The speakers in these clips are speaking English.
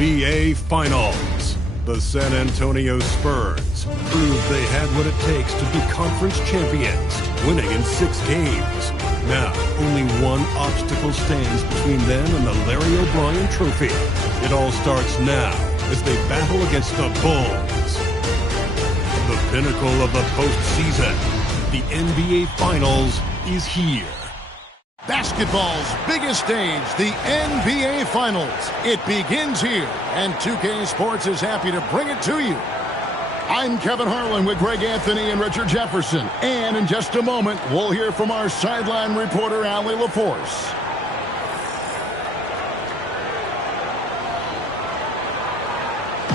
NBA Finals. The San Antonio Spurs proved they had what it takes to be conference champions, winning in 6 games. Now, only one obstacle stands between them and the Larry O'Brien Trophy. It all starts now as they battle against the Bulls. The pinnacle of the postseason, the NBA Finals, is here. Basketball's biggest stage, the NBA Finals. It begins here, and 2K Sports is happy to bring it to you. I'm Kevin Harlan with Greg Anthony and Richard Jefferson. And in just a moment, we'll hear from our sideline reporter, Allie LaForce.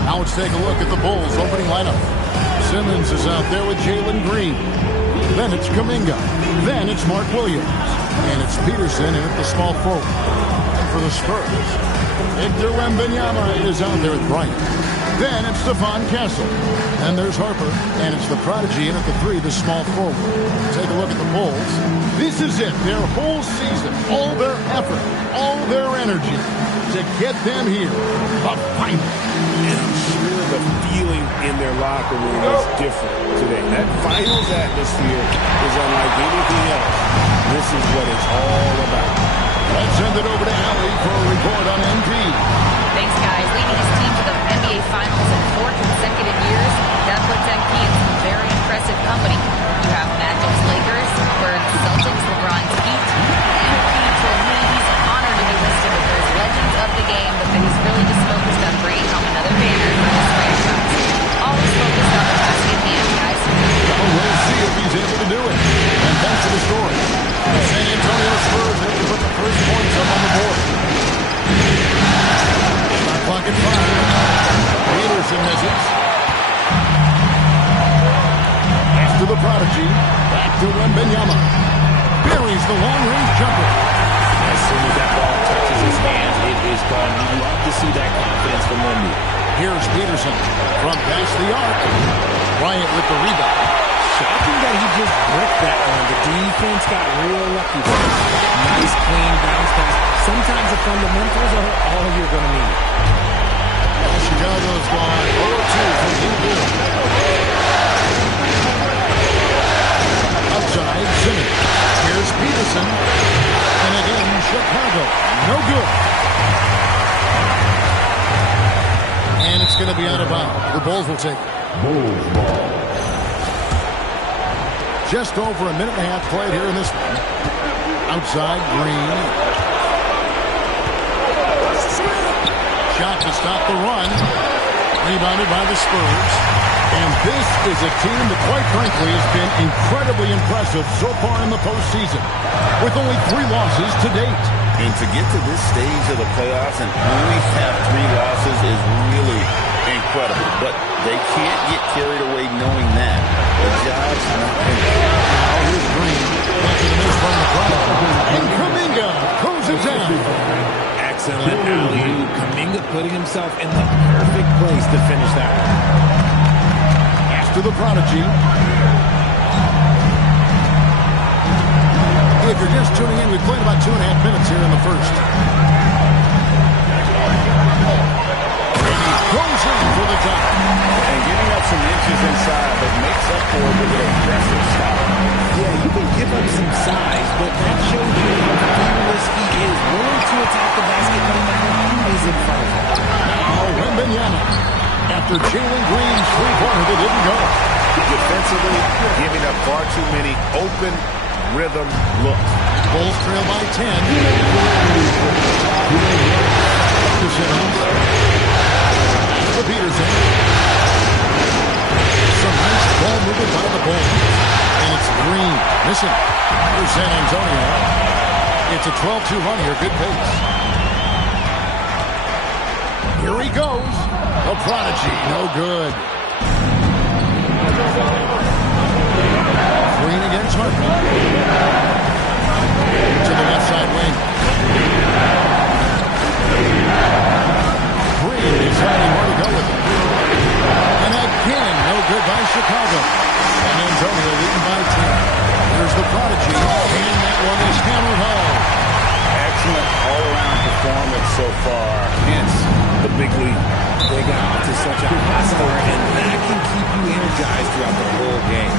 Now let's take a look at the Bulls' opening lineup. Simmons is out there with Jalen Green. Then it's Kuminga. Then it's Mark Williams. And it's Peterson in at the small forward. And for the Spurs, Victor Wembanyama is out there with Bryant. Then it's Stephon Castle. And there's Harper. And it's the prodigy in at the 3, the small forward. Take a look at the Bulls. This is it. Their whole season, all their effort, all their energy to get them here. The final. And I'm sure the feeling in their locker room is different today. That finals atmosphere is unlike anything else. This is what it's all about. Let's send it over to Allie for a report on MP. Thanks, guys. Leading his team to the NBA Finals in 4 consecutive years, that puts MP in some very impressive company. You have Magic's Lakers, Spurs Celtics, LeBron's Heat. MP told me he's honored to be listed with those legends of the game, but that he's really just focused on bringing home another banner for his franchise. Always focused on the task at hand, guys. Well, we'll see if he's able to do it. And thanks to the story. The San Antonio Spurs have to put the first points up on the board. Shot clock at 5. Peterson misses. After the prodigy, back to Wembanyama. Buries the long-range jumper. As soon as that ball touches his hands, it is gone. You love to see that confidence from Wemby. Here's Peterson from past the arc. Bryant with the rebound. Shocking that he just bricked that one. The defense got real lucky there. Nice, clean bounce pass. Sometimes the fundamentals are all you're going to need. Well, Chicago's gone 0-2 from deep in. Outside, Simmons. Here's Peterson. And again, Chicago. No good. And it's going to be out of bounds. The Bulls will take it. Bulls ball. Just over a minute and a half played here in this one. Outside, Green. Shot to stop the run. Rebounded by the Spurs. And this is a team that, quite frankly, has been incredibly impressive so far in the postseason, with only 3 losses to date. And to get to this stage of the playoffs and only have 3 losses is really incredible. But they can't get carried away knowing that. The job's not finished. Now here's Green. After the miss from the crowd. And Kuminga throws it down. Excellent alley-oop. Kuminga putting himself in the perfect place to finish that one. After the prodigy. If you're just tuning in, we've played about 2.5 minutes here in the first. Brady goes in for the top. And giving up some inches inside, but makes up for it with an aggressive stop. Yeah, you can give up some size, but that shows you how fearless he is, willing to attack the basket no matter who is in front of him. Now Wembanyama. After Jalen Green's 3-pointer that didn't go. Defensively, giving up far too many open rhythm looks. Bulls trail by 10. To Simmons. To Peterson. Some nice ball movement by the Bulls. And it's Green. Missing for San Antonio. It's a 12-2 run here. Good pace. Here he goes. The prodigy. No good. Green against Harper. To the left side wing. Green deciding where to go with it. And again, no good by Chicago. San Antonio leading by 10. Here's the prodigy. And that one is hammered home. Excellent all-around performance so far. Hence, a big lead. They got off to such a hot start, and that can keep you energized throughout the whole game.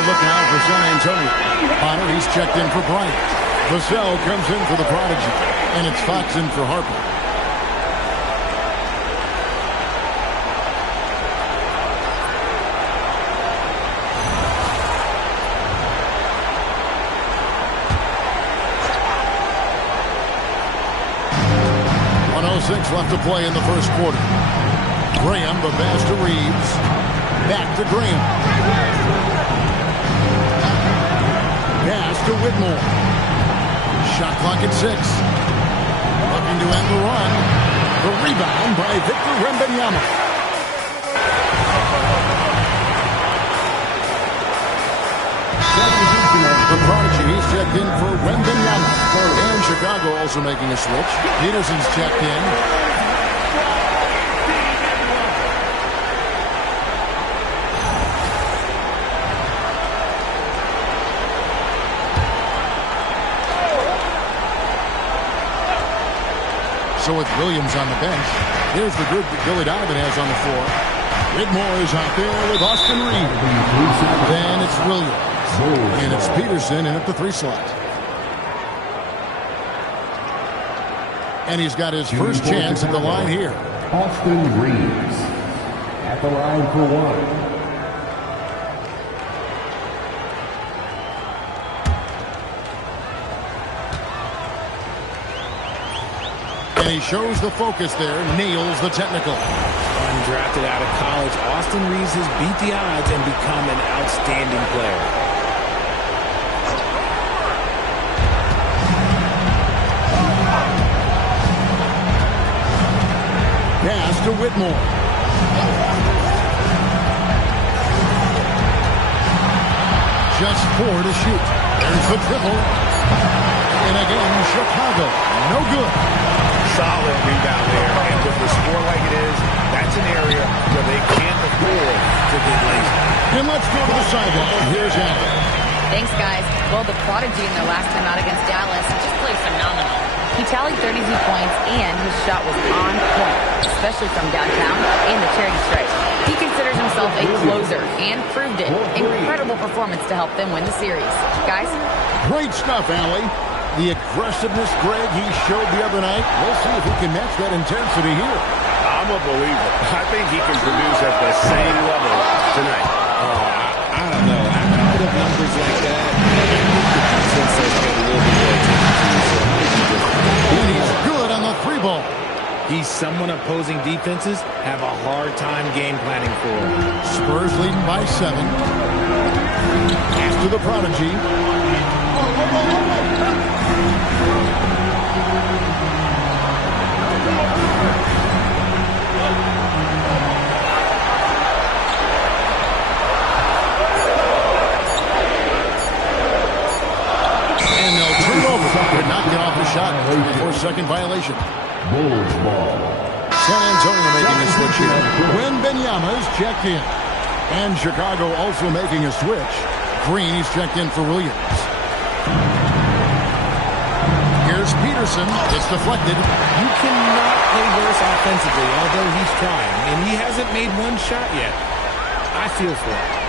Look now for San Antonio. Bonner, he's checked in for Bryant. Vassell comes in for the Prodigy. And it's Fox in for Harper. .106 left to play in the first quarter. Graham, the pass to Reeves. Back to Graham. Pass to Whitmore. Shot clock at 6. Looking to end the run. The rebound by Victor Wembanyama. The Prodigy, he's checked in for Wembanyama. And Chicago also making a switch. Peterson's checked in. So with Williams on the bench, here's the group that Billy Donovan has on the floor. Whitmore is out there with Austin Reed. Then it's Williams. And it's Peterson in at the 3 slot. And he's got his first chance at the line here. Austin Reeves at the line for 1. And he shows the focus there, nails the technical. Undrafted out of college, Austin Reeves has beat the odds and become an outstanding player. Pass to Whitmore. Just 4 to shoot. There's the triple. And again, Chicago, no good. Solid rebound there, and with the score like it is, that's an area where they can't afford to get lazy. And let's go to the sideline. Here's Allen. Thanks, guys. Well, the Prodigy in their last time out against Dallas just played phenomenal. He tallied 32 points, and his shot was on point, especially from downtown and the charity stripe. He considers himself a closer and proved it. Incredible performance to help them win the series. Guys? Great stuff, Allie. The aggressiveness, Greg, he showed the other night. We'll see if he can match that intensity here. I'm a believer. I think he can produce at the same level tonight. I don't know. After you put up numbers like that, the defense has got a little bit more attention to you. And he's good on the 3 ball. He's someone opposing defenses have a hard time game planning for. Spurs leading by 7. Pass to the Prodigy. And they'll turn over. Could not get off the shot. 4-second violation. Bulls ball. San Antonio making a switch here. Wembanyama is checked in. And Chicago also making a switch. Green is checked in for Williams. Here's Peterson. It's deflected. You cannot play worse offensively, although he's trying. And he hasn't made one shot yet. I feel for him.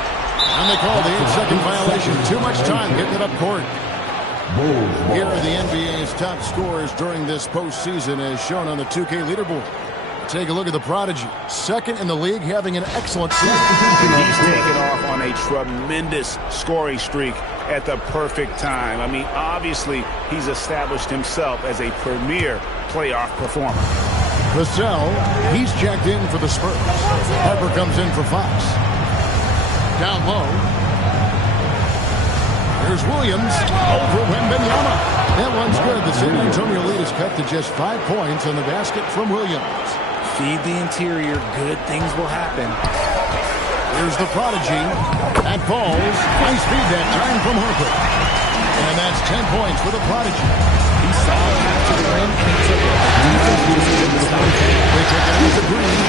And they call the 8-second violation. Too much time getting it up court. Here are the NBA's top scorers during this postseason as shown on the 2K leaderboard. Take a look at the prodigy. Second in the league, having an excellent season. He's taken off on a tremendous scoring streak at the perfect time. I mean, obviously, he's established himself as a premier playoff performer. Vassell, he's checked in for the Spurs. Harper comes in for Fox. Down low. Here's Williams over Wembanyama. That one's good. The San Antonio lead is cut to just 5 points on the basket from Williams. Feed the interior. Good things will happen. Here's the prodigy. That falls. Nice feed that time from Harper. And that's 10 points for the prodigy. He saw a path to the rim and he took it. Defense didn't stop that. They take it out to Green.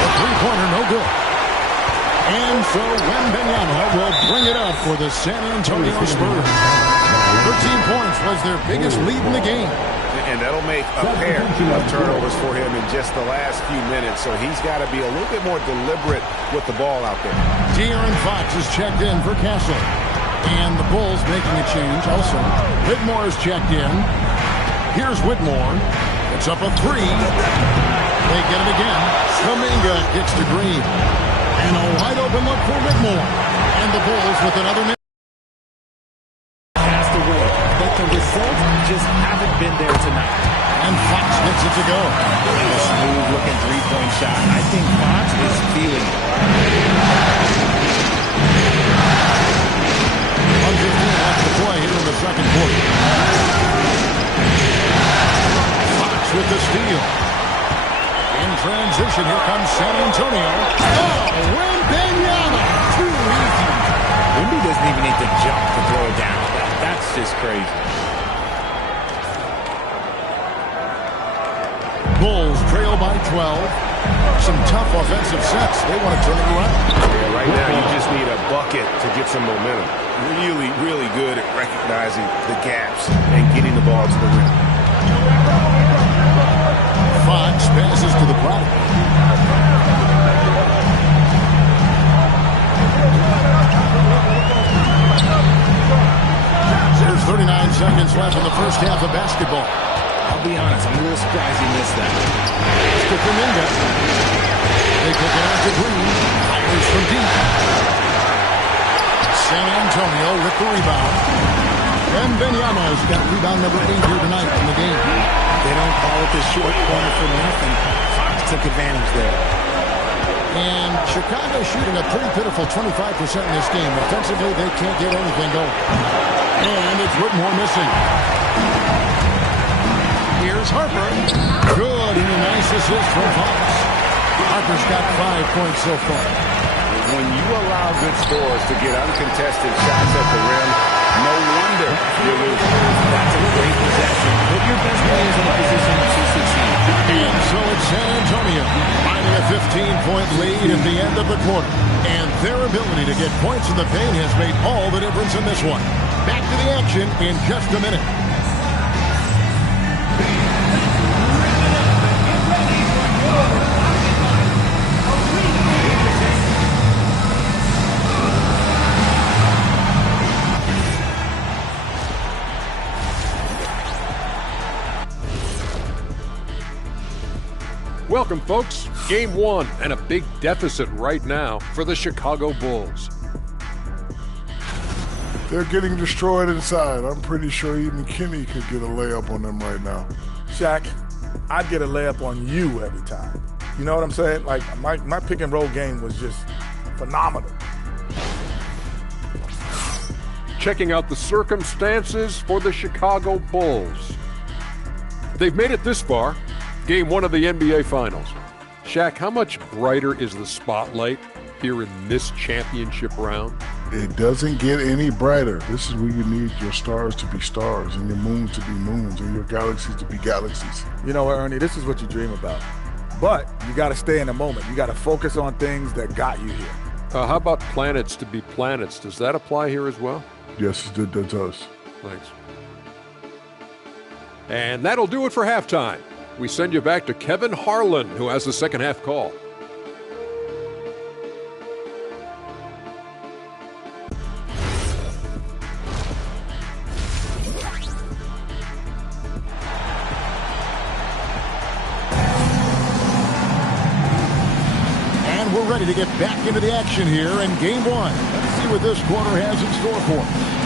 A three-pointer, no good. And so Wembanyama will bring it up for the San Antonio Spurs. 13 points was their biggest lead in the game. And that'll make a pair of turnovers for him in just the last few minutes. So he's got to be a little bit more deliberate with the ball out there. De'Aaron Fox is checked in for Castle. And the Bulls making a change also. Whitmore is checked in. Here's Whitmore. It's up a three. They get it again. Kuminga gets to Green. And a wide open look for Whitmore. And the Bulls with another minute. Has to win. But the results just haven't been there tonight. And Fox gets it to go. A smooth looking three-point shot. I think Fox is feeling it. 1:15 left to play here in the second quarter. Fox with the steal. In transition, here comes San Antonio. Oh, Wembanyama! Too easy. Wemby doesn't even need to jump to throw it down. That's just crazy. Bulls trail by 12. Some tough offensive sets. They want to turn it around. Yeah, right now you just need a bucket to get some momentum. Really, really good at recognizing the gaps and getting the ball to the rim. Fox passes to the prodigy. There's 39 seconds left in the first half of basketball. I'll be honest, I'm a little surprised he missed that. To Kuminga. They kick it out to Green. Fires from deep. San Antonio with the rebound. And Wembanyama's got rebound number 8 here tonight in the game. They don't call it the short corner for nothing. Fox took advantage there. And Chicago shooting a pretty pitiful 25% in this game. Offensively, they can't get anything going. And it's Whitmore missing. Here's Harper. Good, and a nice assist from Fox. Harper's got 5 points so far. When you allow good scores to get uncontested shots at the rim, no wonder you're losing. That's a great possession. Put your best players in a position to succeed. And so it's San Antonio finding a 15-point lead at the end of the quarter. And their ability to get points in the paint has made all the difference in this one. Back to the action in just a minute. Welcome, folks. Game 1 and a big deficit right now for the Chicago Bulls. They're getting destroyed inside. I'm pretty sure even Kenny could get a layup on them right now. Shaq, I'd get a layup on you every time. You know what I'm saying? Like, my pick and roll game was just phenomenal. Checking out the circumstances for the Chicago Bulls. They've made it this far. Game 1 of the NBA Finals. Shaq, how much brighter is the spotlight here in this championship round? It doesn't get any brighter. This is where you need your stars to be stars and your moons to be moons and your galaxies to be galaxies. You know what, Ernie? This is what you dream about. But you got to stay in the moment. You got to focus on things that got you here. How about planets to be planets? Does that apply here as well? Yes, it does. Thanks. And that'll do it for halftime. We send you back to Kevin Harlan, who has the second half call. ready to get back into the action here in game one. Let's see what this quarter has in store for us.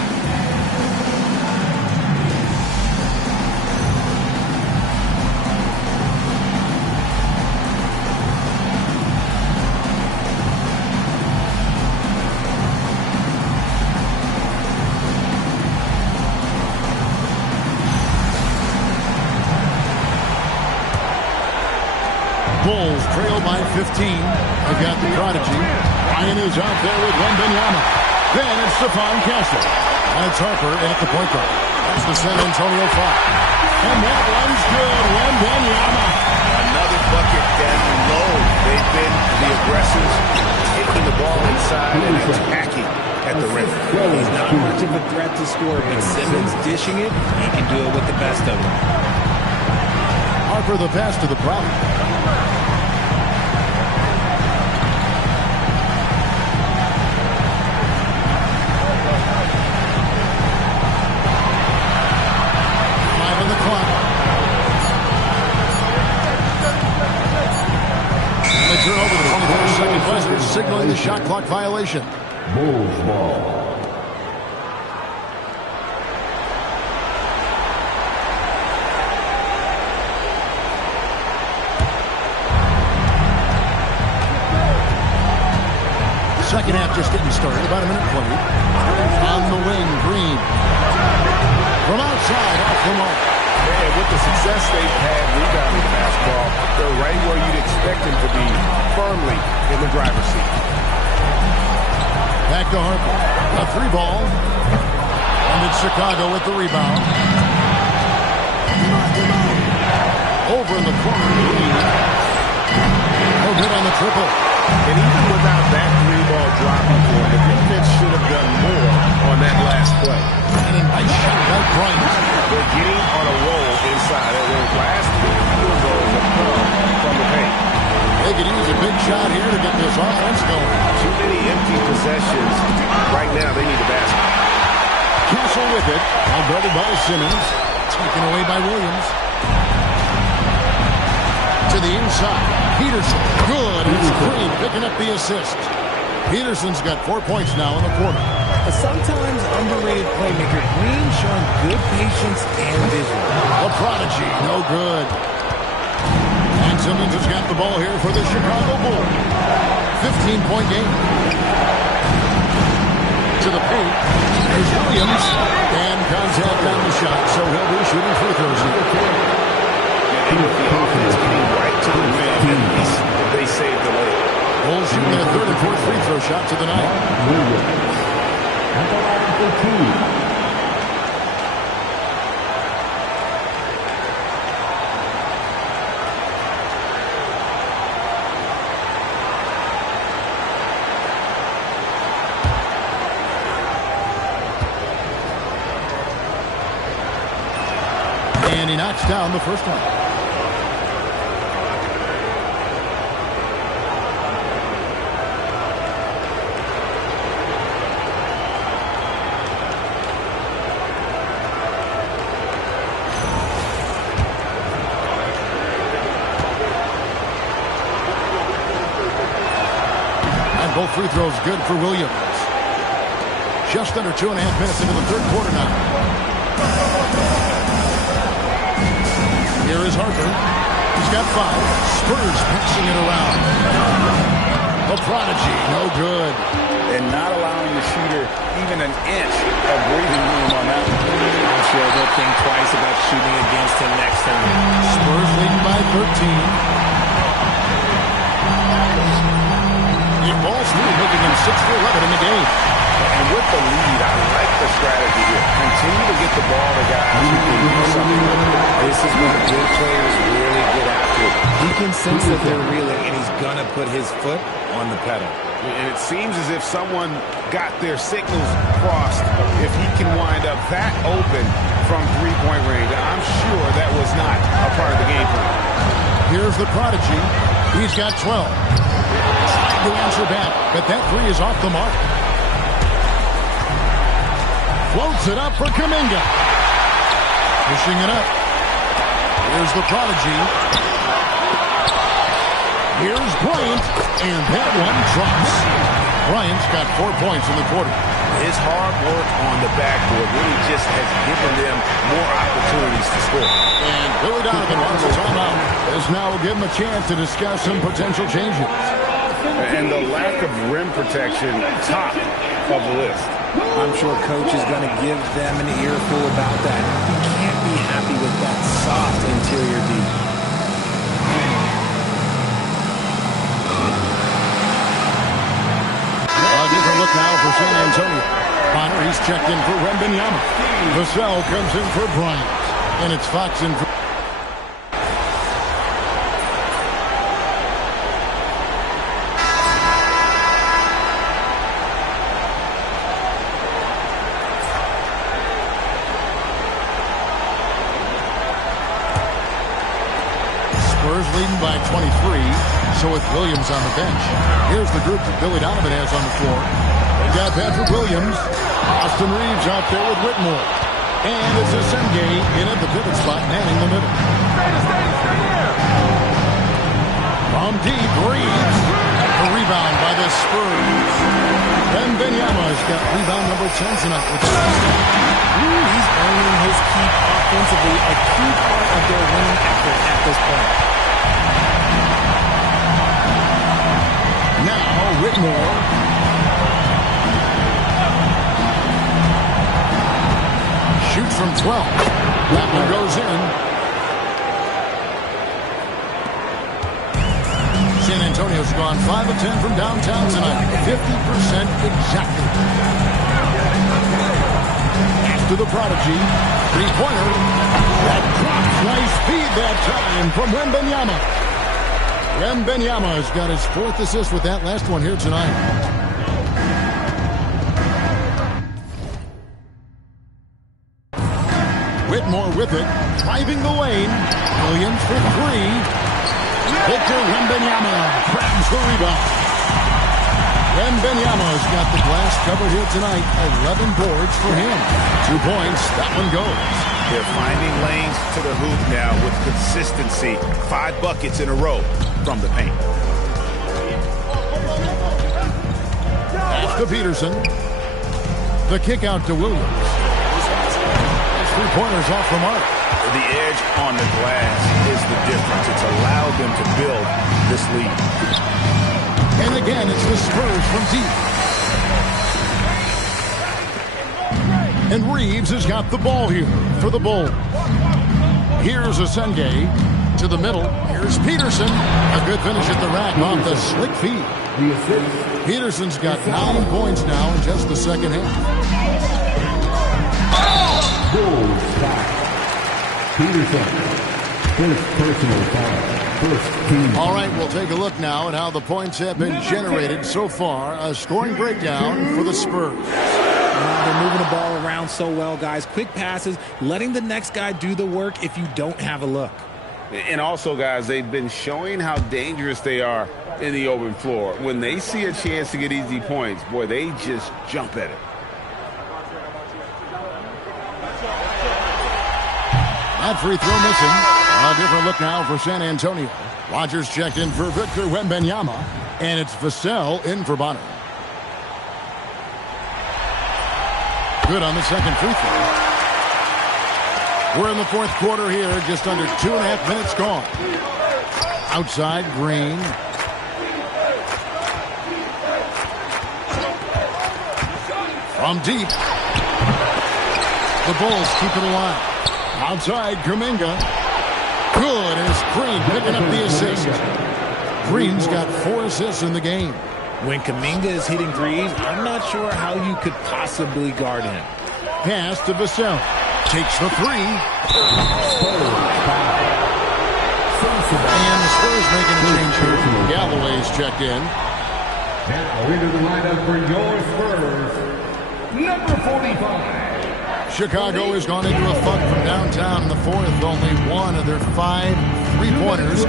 Bulls trail by 15. They've got the prodigy. Ryan is out there with Wembanyama. Then it's Stephon Castle. And it's Harper at the point guard. That's the San Antonio foul. And that one's good. Wembanyama. Another bucket down low. They've been the aggressors, taking the ball inside and attacking at the rim. He's not much of a threat to score, but Simmons dishing it, he can do it with the best of them. Harper the pass to the prop. Turn over the 24-second buzzer, signaling the shot clock violation. Bulls ball. Second half just getting started, about a minute played. On the wing, Green. From outside, off the mark. And with the success they've had rebounding the basketball, they're right where you'd expect them to be, firmly in the driver's seat. Back to Harper. A three ball. And it's Chicago with the rebound. Over in the corner. No good on the triple. And even without that three ball dropping for him, the defense should have done more on that last play. And a nice shot by Bryant. They're getting on a roll inside. Those last three field goals have come from the paint. They could use a big shot here to get this offense going. Too many empty possessions. Right now, they need a basket. Castle with it. Now guarded by Simmons. Taken away by Williams. To the inside. Peterson. Good. It's Green picking up the assist. Peterson's got 4 points now in the quarter. A sometimes underrated playmaker, Green showing good patience and vision. The prodigy, no good. And Simmons has got the ball here for the Chicago Bulls. 15-point game. To the paint. There's Williams. And contact on the shot, so he'll be shooting free throws here. And with the offense getting right to the rim, at least they saved the lead. Bulls shooting their third and fourth free throw shots of the night. At the line for two. And he knocks down the first one. Both free throws good for Williams. Just under 2.5 minutes into the third quarter now. Here is Harper. He's got 5. Spurs passing it around. The prodigy, no good. And not allowing the shooter even an inch of breathing room on that one. I'm sure they'll think twice about shooting against him next time. Spurs leading by 13. Ball speed making him 6 for 11 in the game. And with the lead, I like the strategy here. Continue to get the ball to guys who can do something with it. This is when good players really get after it. He can sense that they're reeling, and he's going to put his foot on the pedal. And it seems as if someone got their signals crossed. If he can wind up that open from three-point range, I'm sure that was not a part of the game plan. Here's the prodigy. He's got 12. Trying to answer back, but that three is off the mark. Floats it up for Kuminga. Pushing it up. Here's the prodigy. Here's Bryant, and that one drops. Bryant's got 4 points in the quarter. His hard work on the backboard really just has given them more opportunities to score. And Billy Donovan wants a timeout. This now will give him a chance to discuss some potential changes. And the lack of rim protection, top of the list. I'm sure coach is going to give them an earful about that. You can't be happy with that soft interior D. A different look now for San Antonio. Bonner, he's checked in for Wembanyama. Vassell comes in for Bryant. And it's Fox in for... Spurs leading by 23, so with Williams on the bench. Here's the group that Billy Donovan has on the floor. They got Patrick Williams, Austin Reeves out there with Whitmore. And it's a Senge in at the pivot spot, manning the middle. From deep, Reeves. The rebound by the Spurs. Wembanyama's got rebound number 10 tonight. He's earning his keep offensively, a key part of their winning effort at this point. Now, Whitmore. Shoots from 12. That one goes in. San Antonio's gone 5 of 10 from downtown tonight. 50% exactly. After the prodigy, three-pointer. That drops. Nice feed that time from Wembanyama. Wembanyama's got his 4th assist with that last one here tonight. Whitmore with it, driving the lane. Williams for 3. Victor Wembanyama grabs the rebound. Wembanyama's got the glass covered here tonight. 11 boards for him. 2 points. That one goes. They're finding lanes to the hoop now with consistency. 5 buckets in a row from the paint. Pass to Peterson. The kick out to Williams. 3-pointers off the mark. The edge on the glass is the difference. It's allowed them to build this lead. And again, it's the Spurs from deep. And Reeves has got the ball here for the Bulls. Here's Senge to the middle. Here's Peterson. A good finish at the rack off the slick feed. Peterson's got 9 points now in just the second half. Bulls foul. Peterson, first personal foul. First team. All right, we'll take a look now at how the points have been generated so far. A scoring breakdown for the Spurs. They're moving the ball around so well, guys. Quick passes, letting the next guy do the work if you don't have a look. And also, guys, they've been showing how dangerous they are in the open floor. When they see a chance to get easy points, boy, they just jump at it. That free throw missing. A different look now for San Antonio. Rogers checked in for Victor Wembanyama, and it's Vassell in for Bonner. Good on the second free throw. We're in the 4th quarter here, just under 2.5 minutes gone. Outside, Green. From deep. The Bulls keep it alive. Outside, Kuminga. Good as Green picking up the assist. Green's got 4 assists in the game. When Kuminga is hitting threes, I'm not sure how you could possibly guard him. Pass to Vassell. Takes the 3. And the Spurs making a change here. Galloway's checked in. Now into the lineup for your Spurs, number 45. Chicago has gone into a funk from downtown in the 4th. Only 1 of their 5 3-pointers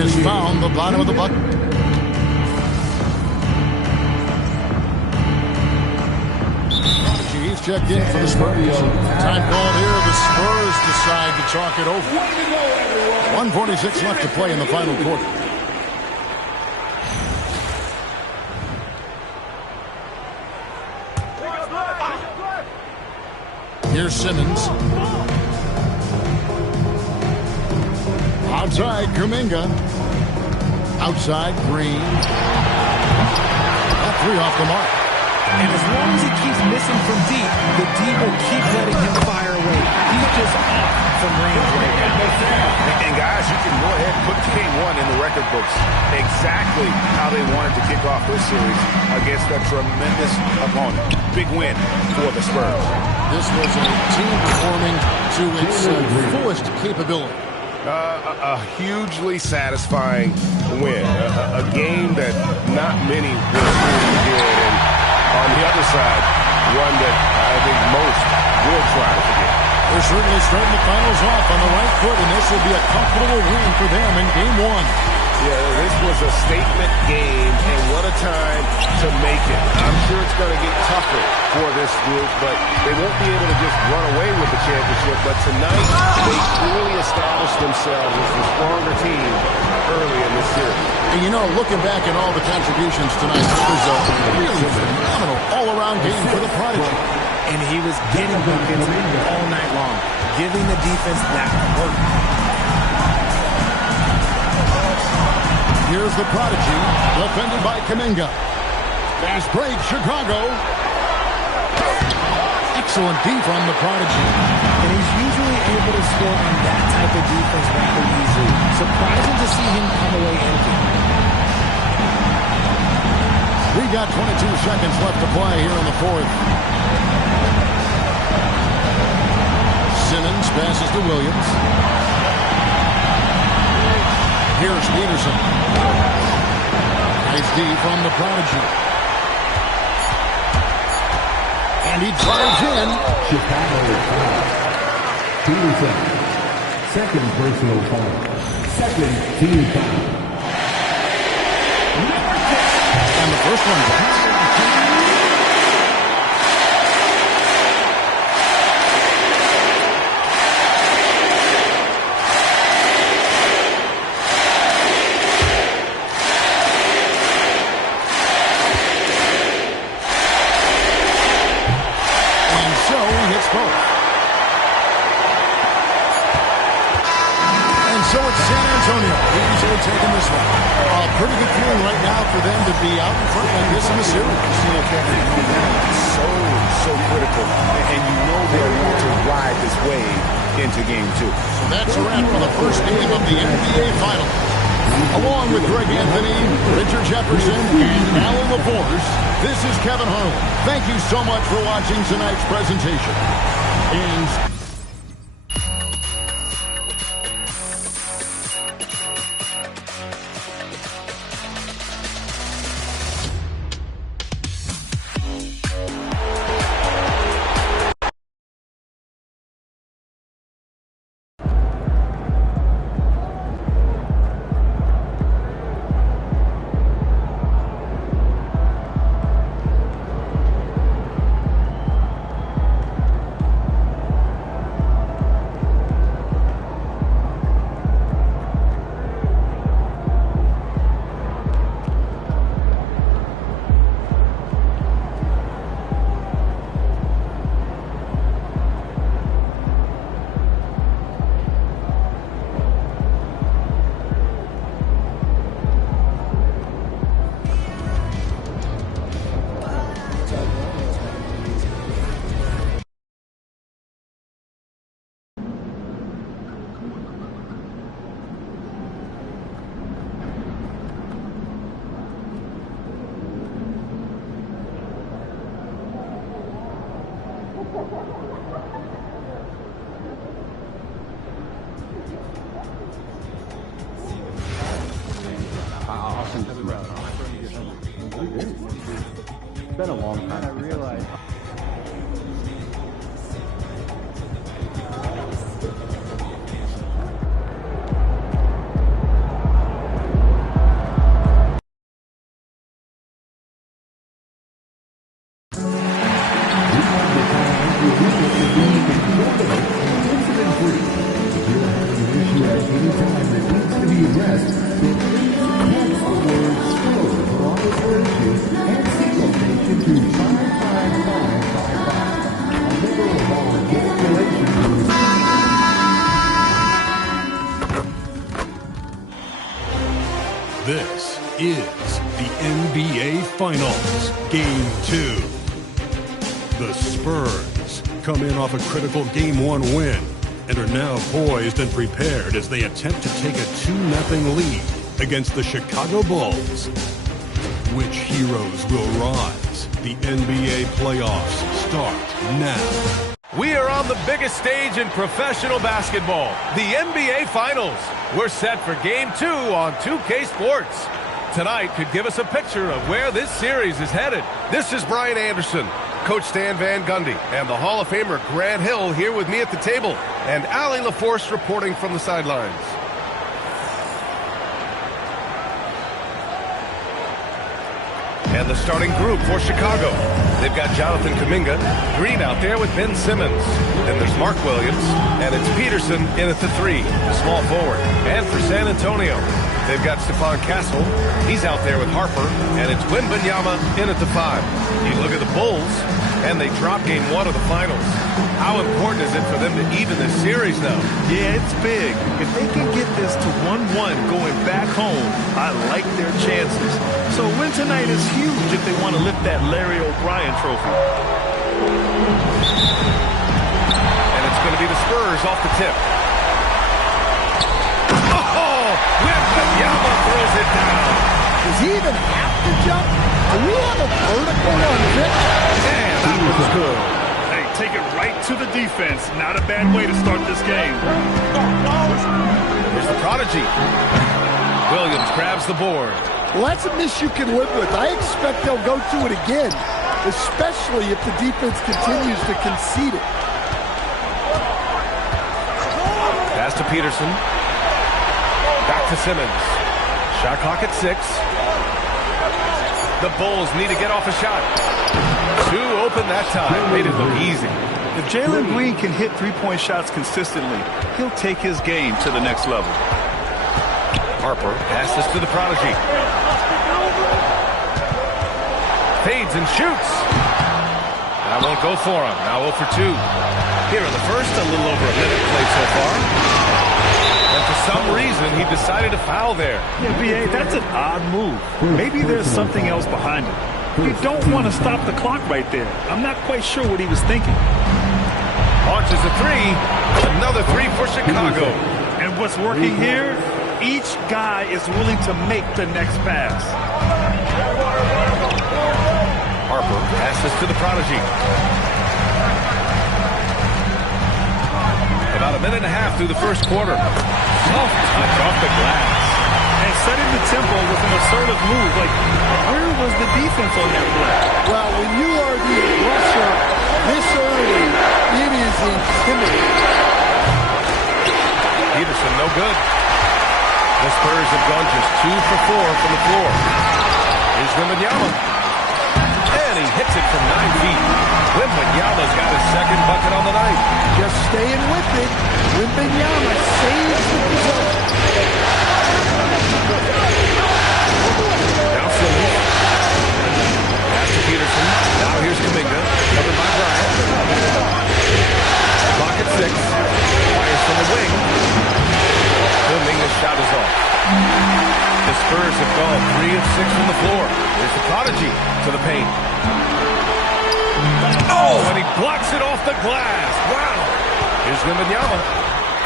has found the bottom of the bucket. He's checked in for the Spurs. Time called here. The Spurs decide to chalk it over. 1:46 left to play in the final quarter. Here's Simmons. Outside, Kuminga. Outside, Green. That three off the mark. And as long as he keeps missing from deep, the D will keep letting him fire away. He's just off from range right now. And guys, you can go ahead and put game one in the record books. Exactly how they wanted to kick off this series against a tremendous opponent. Big win for the Spurs. This was a team performing to its fullest capability. A hugely satisfying win. A game that not many will really get. And on the other side, one that I think most will try to forget. They're certainly starting the finals off on the right foot, and this will be a comfortable win for them in game one. Yeah, this was a statement game, and what a time to make it. I'm sure it's going to get tougher for this group, but they won't be able to just run away with the championship. But tonight, they clearly established themselves as the stronger team early in this series. And you know, looking back at all the contributions tonight, it was a really phenomenal all-around game for the Prodigy. And he was getting buckets all night long, giving the defense that work. Here's the Prodigy, defended by Kuminga. Fast break, Chicago. Excellent D from the Prodigy. And he's usually able to score on that type of defense rather easily. Surprising to see him come away empty. We got 22 seconds left to play here in the fourth. Simmons passes to Williams. Here's Peterson. Nice D from the Prodigy. And he drives in. Chicago foul. Peterson. Second personal foul. Second team foul. And the first one drops. Taking this one. Pretty good feeling right now for them to be out in front like this in the series. So critical. And you know they'll want to ride this wave into game two. So that's a wrap for the first game of the NBA Finals. Along with Greg Anthony, Richard Jefferson, and Alan LaForce, this is Kevin Harlan. Thank you so much for watching tonight's presentation. And It's been a long time. I realize. congratulations and simulation to 5555. A member of our manipulation group. This is the NBA Finals, Game 2. The Spurs come in off a critical Game 1 win and are now poised and prepared as they attempt to take a 2-0 lead against the Chicago Bulls. Which heroes will rise? The NBA playoffs start now. We are on the biggest stage in professional basketball, the NBA Finals. We're set for Game 2 on 2K Sports. Tonight could give us a picture of where this series is headed. This is Brian Anderson, Coach Stan Van Gundy, and the Hall of Famer Grant Hill here with me at the table, and Allie LaForce reporting from the sidelines. And the starting group for Chicago. They've got Jonathan Kuminga, Green out there with Ben Simmons. Then there's Mark Williams, and it's Peterson in at the 3, small forward. And for San Antonio, they've got Stephon Castle. He's out there with Harper, and it's Wembanyama in at the 5. You look at the Bulls, and they drop Game 1 of the Finals. How important is it for them to even this series now? Yeah, it's big. If they can get this to 1-1 going back home, I like their chances. So a win tonight is huge if they want to lift that Larry O'Brien trophy. And it's going to be the Spurs off the tip. Oh! Wembanyama throws it down. Does he even have to jump? Do we have a vertical on pitch? And that was good. Hey, take it right to the defense. Not a bad way to start this game. Here's the prodigy. Williams grabs the board. Well, that's a miss you can live with. I expect they'll go to it again, especially if the defense continues to concede it. Pass to Peterson. Back to Simmons. Shot clock at 6. The Bulls need to get off a shot. 2 open that time. Made it look easy. If Jalen Green can hit three-point shots consistently, he'll take his game to the next level. Harper passes to the prodigy. Fades and shoots. That won't go for him. Now 0 for 2. Here in the first, a little over a minute played so far. And for some reason, he decided to foul there. Yeah, B.A., that's an odd move. Maybe there's something else behind it. You don't want to stop the clock right there. I'm not quite sure what he was thinking. Launches a 3. Another 3 for Chicago. And what's working here? Each guy is willing to make the next pass. Harper passes to the prodigy. About a minute and a half through the first quarter. Soft touch off the glass. And setting the tempo with an assertive move. Like, where was the defense on that play? Well, when you are the aggressor this early, it is intimidating. Peterson, no good. The Spurs have gone just 2 for 4 from the floor. Here's Wembanyama. And he hits it from 9 feet. Wembanyama's got his second bucket on the night. Just staying with it. Wembanyama saves the result. Now Simmons. Pass to Peterson. Now here's Kuminga. Covered by Bryant. Clock at 6. Fires from the wing. Kuminga's shot is off. The Spurs have gone 3 of 6 from the floor. There's the prodigy to the paint. Oh, and he blocks it off the glass. Wow. Here's Wembanyama.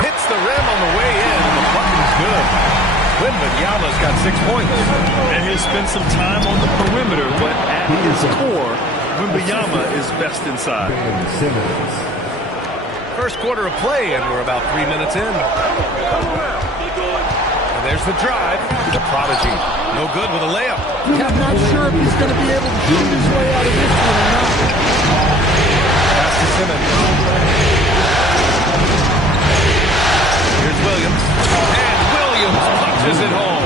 Hits the rim on the way in, and the bucket is good. Wembanyama's got 6 points. And he'll spend some time on the perimeter, but at his core, Wembanyama is best inside. First quarter of play, and we're about 3 minutes in. And there's the drive. The prodigy. No good with a layup. Yeah, I'm not sure if he's going to be able to shoot his way out of this one or not. Pass to Simmons. Here's Williams. And Williams punches it home.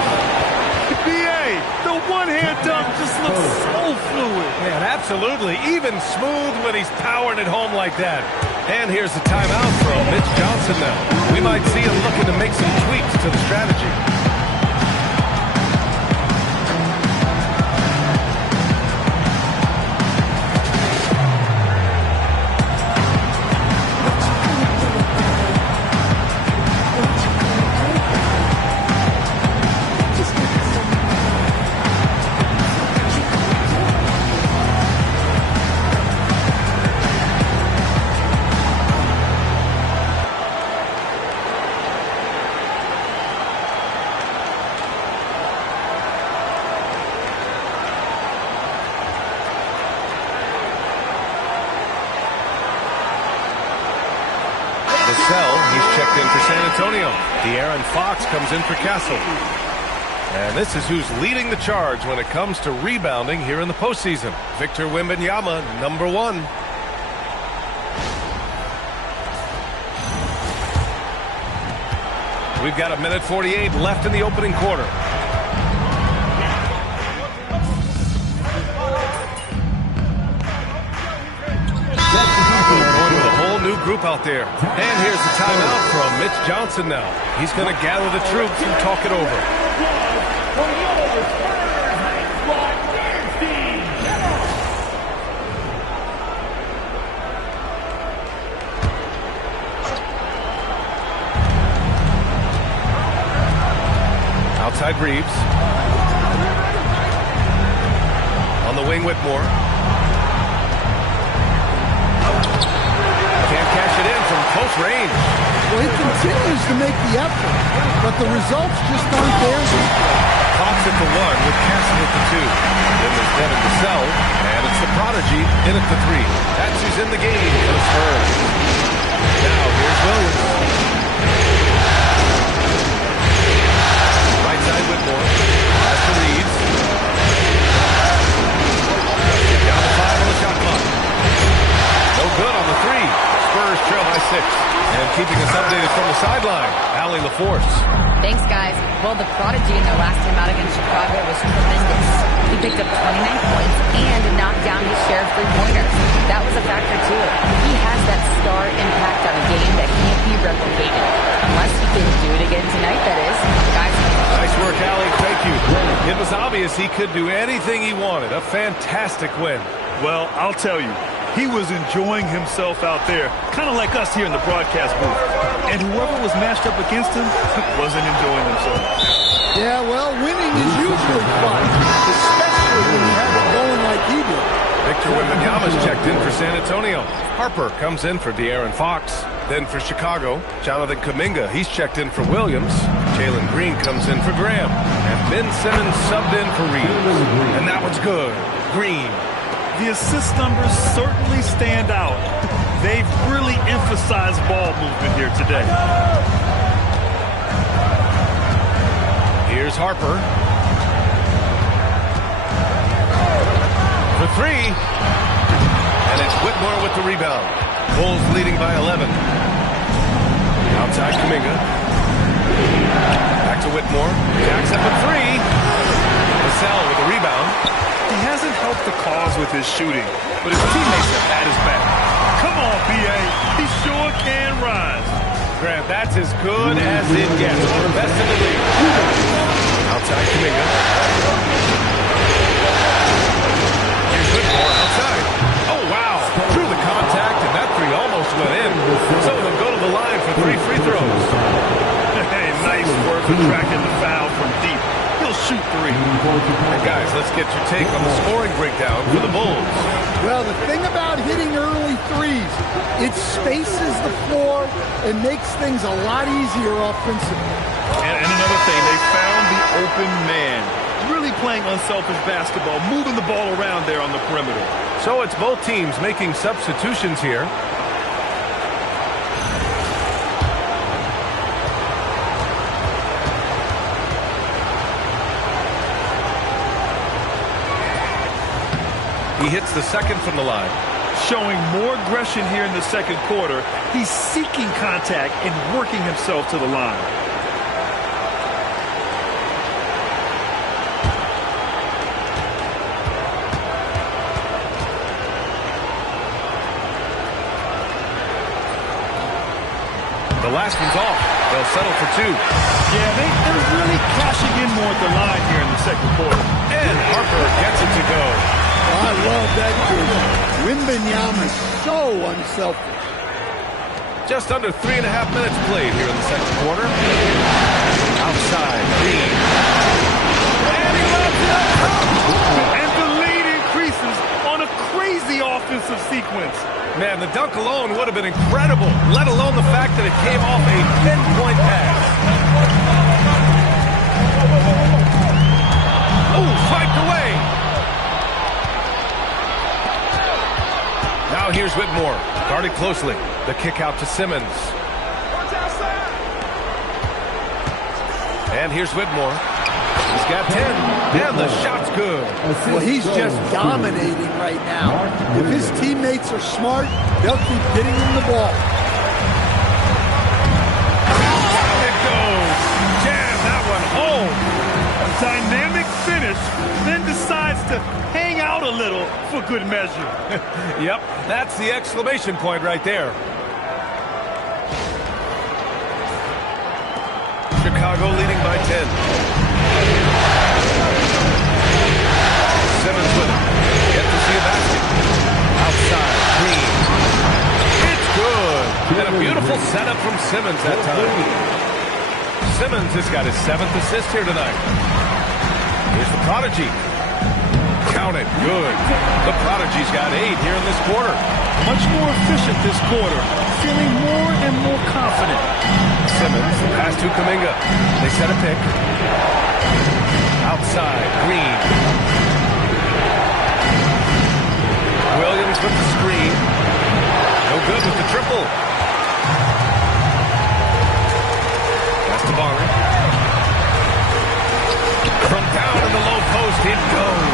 B.A., the one-hand dunk just looks so fluid. Man, absolutely. Even smooth when he's powering it home like that. And here's the timeout from Mitch Johnson now. We might see him looking to make some tweaks to the strategy. Vassell, he's checked in for San Antonio. De'Aaron Fox comes in for Castle. And this is who's leading the charge when it comes to rebounding here in the postseason. Victor Wembanyama, number 1. We've got 1:48 left in the opening quarter. With a whole new group out there. And here's the timeout from Mitch Johnson now. He's going to gather the troops and talk it over. Outside Reeves. On the wing, Whitmore. Can't cash it in from close range. Well, he continues to make the effort, but the results just aren't there. Hawks at the 1 with Castle at the 2. Then there's Devin Vassell, and it's the Prodigy in at the 3. That's who's in the game for the Spurs. Now here's Williams. Right side Whitmore. Pass to Reeves. Down to 5 on the shot clock. No good on the 3. Spurs trail by 6. And keeping us updated from the sideline, Allie LaForce. Thanks, guys. Well, the Prodigy in their last time out against Chicago was tremendous. He picked up 29 points and knocked down his share of three-pointers. That was a factor, too. He has that star impact on a game that can't be replicated. Unless he can do it again tonight, that is. Guys, nice work, Allie. Thank you. It was obvious he could do anything he wanted. A fantastic win. Well, I'll tell you, he was enjoying himself out there, kind of like us here in the broadcast booth. And whoever was matched up against him wasn't enjoying themselves. Yeah, well, winning is usually fun, especially when you have it going like he did. Victor Wembanyama's checked in for San Antonio. Harper comes in for De'Aaron Fox. Then for Chicago, Jonathan Kuminga, he's checked in for Williams. Jalen Green comes in for Graham. And Ben Simmons subbed in for Reeves. And that was good. Green. The assist numbers certainly stand out. They've really emphasized ball movement here today. Here's Harper. For 3. And it's Whitmore with the rebound. Bulls leading by 11. Outside Kuminga. Back to Whitmore. Jacks up at 3. Vassell with the rebound. He hasn't helped the cause with his shooting, but his teammates have had his back. Come on, B.A. He sure can rise. Grant, that's as good as it gets. One of the best in the league. Outside Kuminga. Here's Whitmore outside. Oh, wow. Through the contact, and that 3 almost went in. Some of them go to the line for 3 free throws. Hey, nice work tracking the foul from deep. He'll shoot 3. And guys, let's get your take on the scoring breakdown for the Bulls. Well, the thing about hitting early threes, it spaces the floor and makes things a lot easier offensively. And another thing, they found the open man. Really playing unselfish basketball, moving the ball around there on the perimeter. So it's both teams making substitutions here. He hits the second from the line. Showing more aggression here in the second quarter. He's seeking contact and working himself to the line. The last one's off. They'll settle for 2. Yeah, they're really cashing in more at the line here in the second quarter. And Harper gets it to go. I love that dude. Wembanyama is so unselfish. Just under 3.5 minutes played here in the second quarter. Outside, Green. And he lets it up. And the lead increases on a crazy offensive sequence. Man, the dunk alone would have been incredible, let alone the fact that it came off a pinpoint pass. Oh, swiped away. Now here's Whitmore, guarded closely. The kick out to Simmons. And here's Whitmore. He's got 10, and the shot's good. Well, he's just dominating right now. If his teammates are smart, they'll keep getting him the ball. Down it goes. Jam that one home. A dynamic finish, then decides to hang out a little for good measure. Yep, that's the exclamation point right there. Chicago leading by 10. Simmons with it. Get to see a basket. Outside, Green. It's good. And a beautiful setup from Simmons that time. Simmons has got his 7th assist here tonight. Here's the Prodigy. Count it. Good. The Prodigy's got 8 here in this quarter. Much more efficient this quarter. Feeling more and more confident. Simmons, the pass to Kuminga. They set a pick. Outside, Green. Williams with the screen. No good with the triple. Pass to Barner. From down in the low post, it goes.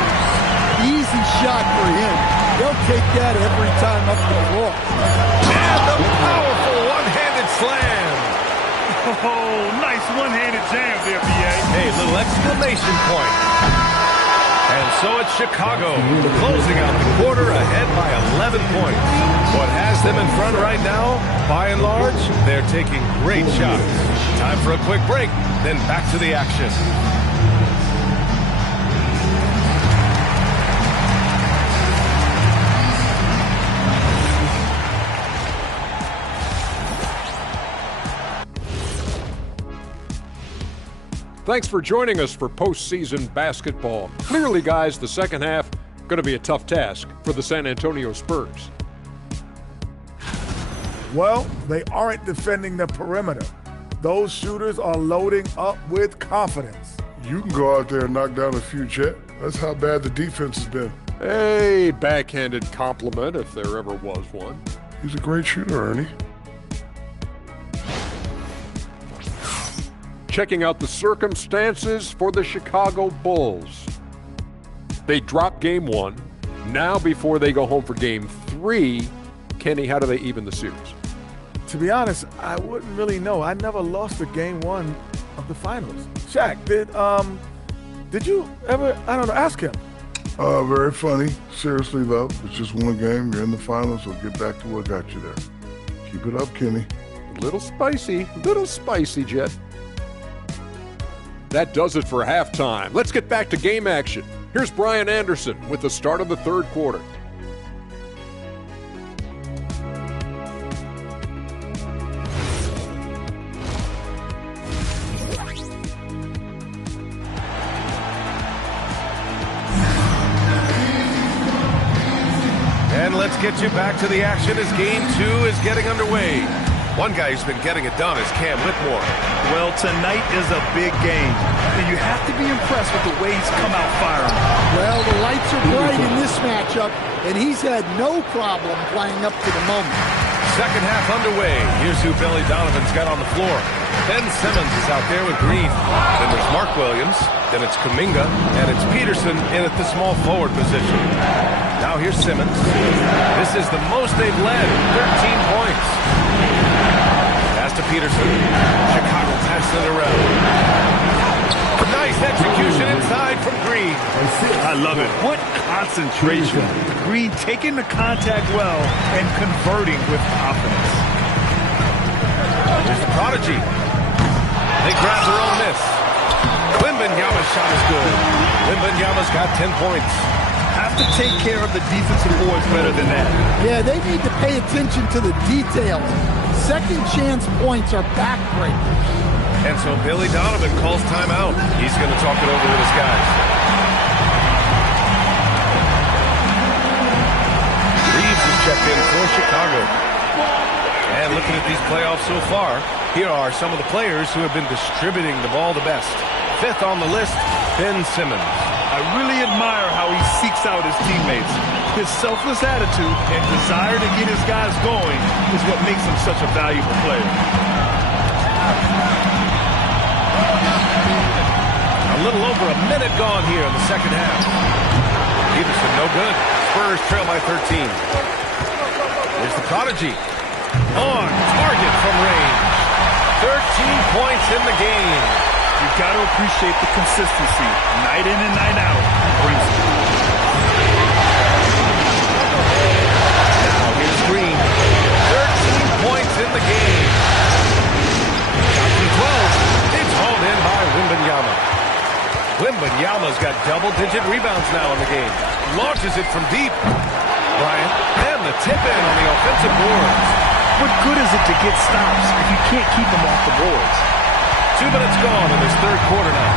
Easy shot for him. They'll take that every time up the floor. And the powerful one-handed slam. Oh, nice one-handed jam there, B.A. Hey, little exclamation point. And so it's Chicago closing out the quarter ahead by 11 points. What has them in front right now, by and large, they're taking great shots. Time for a quick break, then back to the action. Thanks for joining us for postseason basketball. Clearly, guys, the second half going to be a tough task for the San Antonio Spurs. Well, they aren't defending the perimeter. Those shooters are loading up with confidence. You can go out there and knock down a few, Chet. That's how bad the defense has been. A backhanded compliment, if there ever was one. He's a great shooter, Ernie. Checking out the circumstances for the Chicago Bulls. They drop game 1. Now before they go home for game 3, Kenny, how do they even the series? To be honest, I wouldn't really know. I never lost a game 1 of the finals. Shaq, did you ever, I don't know, ask him? Very funny. Seriously, though, it's just one game. You're in the finals, so get back to what got you there. Keep it up, Kenny. Little spicy, Jet. That does it for halftime. Let's get back to game action. Here's Brian Anderson with the start of the third quarter. And let's get you back to the action as game 2 is getting underway. One guy who's been getting it done is Cam Whitmore. Well, tonight is a big game, and you have to be impressed with the way he's come out firing. Well, the lights are bright in this matchup, and he's had no problem playing up to the moment. Second half underway. Here's who Billy Donovan's got on the floor. Ben Simmons is out there with Green. Then there's Mark Williams. Then it's Kuminga. And it's Peterson in at the small forward position. Now here's Simmons. This is the most they've led, 13 points. Pass to Peterson. Chicago passing it around. Nice execution inside from Green. I love it. What concentration. Green taking the contact well and converting with confidence. Here's the Prodigy. They grab their own miss. Wembanyama's shot is good. Wembanyama's got 10 points. Have to take care of the defensive boards better than that. Yeah, they need to pay attention to the details. Second chance points are backbreakers. And so Billy Donovan calls timeout. He's going to talk it over with his guys. Reeves is checked in for Chicago. And looking at these playoffs so far, here are some of the players who have been distributing the ball the best. Fifth on the list, Ben Simmons. I really admire how he seeks out his teammates. His selfless attitude and desire to get his guys going is what makes him such a valuable player. little over a minute gone here in the second half. Peterson, no good. Spurs trail by 13. Here's the prodigy. On target from range. 13 points in the game. You've got to appreciate the consistency. Night in and night out. Brings it. Now here's Green. 13 points in the game. Shot from 12. It's hauled in by Wembanyama. Wembanyama's got double-digit rebounds now in the game. Launches it from deep. Bryant, and the tip-in on the offensive boards. What good is it to get stops if you can't keep them off the boards? 2 minutes gone in this third quarter now.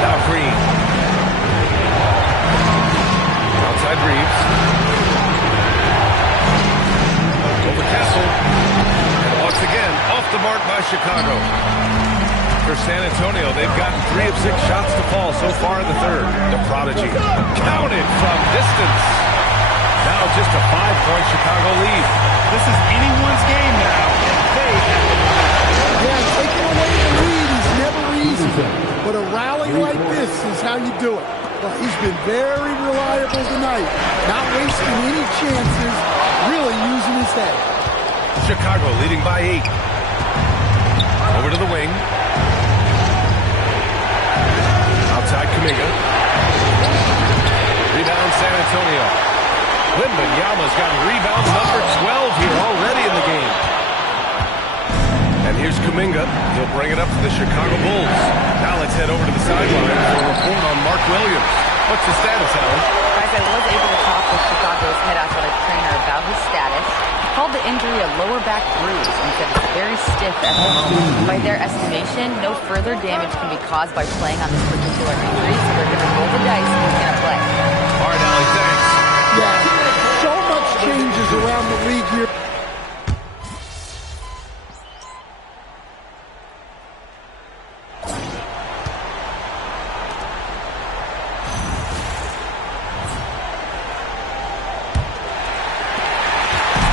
Now Green. Outside Reeves. Over Castle. And once again, off the mark by Chicago. For San Antonio, they've gotten 3 of 6 shots to fall so far in the third. The prodigy. Counted from distance. Now just a 5-point Chicago lead. This is anyone's game now, and they have to win. Yeah, taking away the lead is never easy, but a rally like this is how you do it. Well, he's been very reliable tonight, not wasting any chances, really using his head. Chicago leading by 8. Over to the wing. Outside Kuminga. Rebound San Antonio. Wembanyama's got rebound number 12 here already in the game. And here's Kuminga. He'll bring it up to the Chicago Bulls. Now let's head over to the sideline for a report on Mark Williams. What's the status, Alan? Guys, I was able to talk with Chicago's head athletic trainer about his status. He called the injury a lower back bruise and said it's very stiff at home. By their estimation, no further damage can be caused by playing on this particular injury, so they're going to roll the dice and he's going to play. All right, Allie, thanks. Yeah, so much changes around the league here.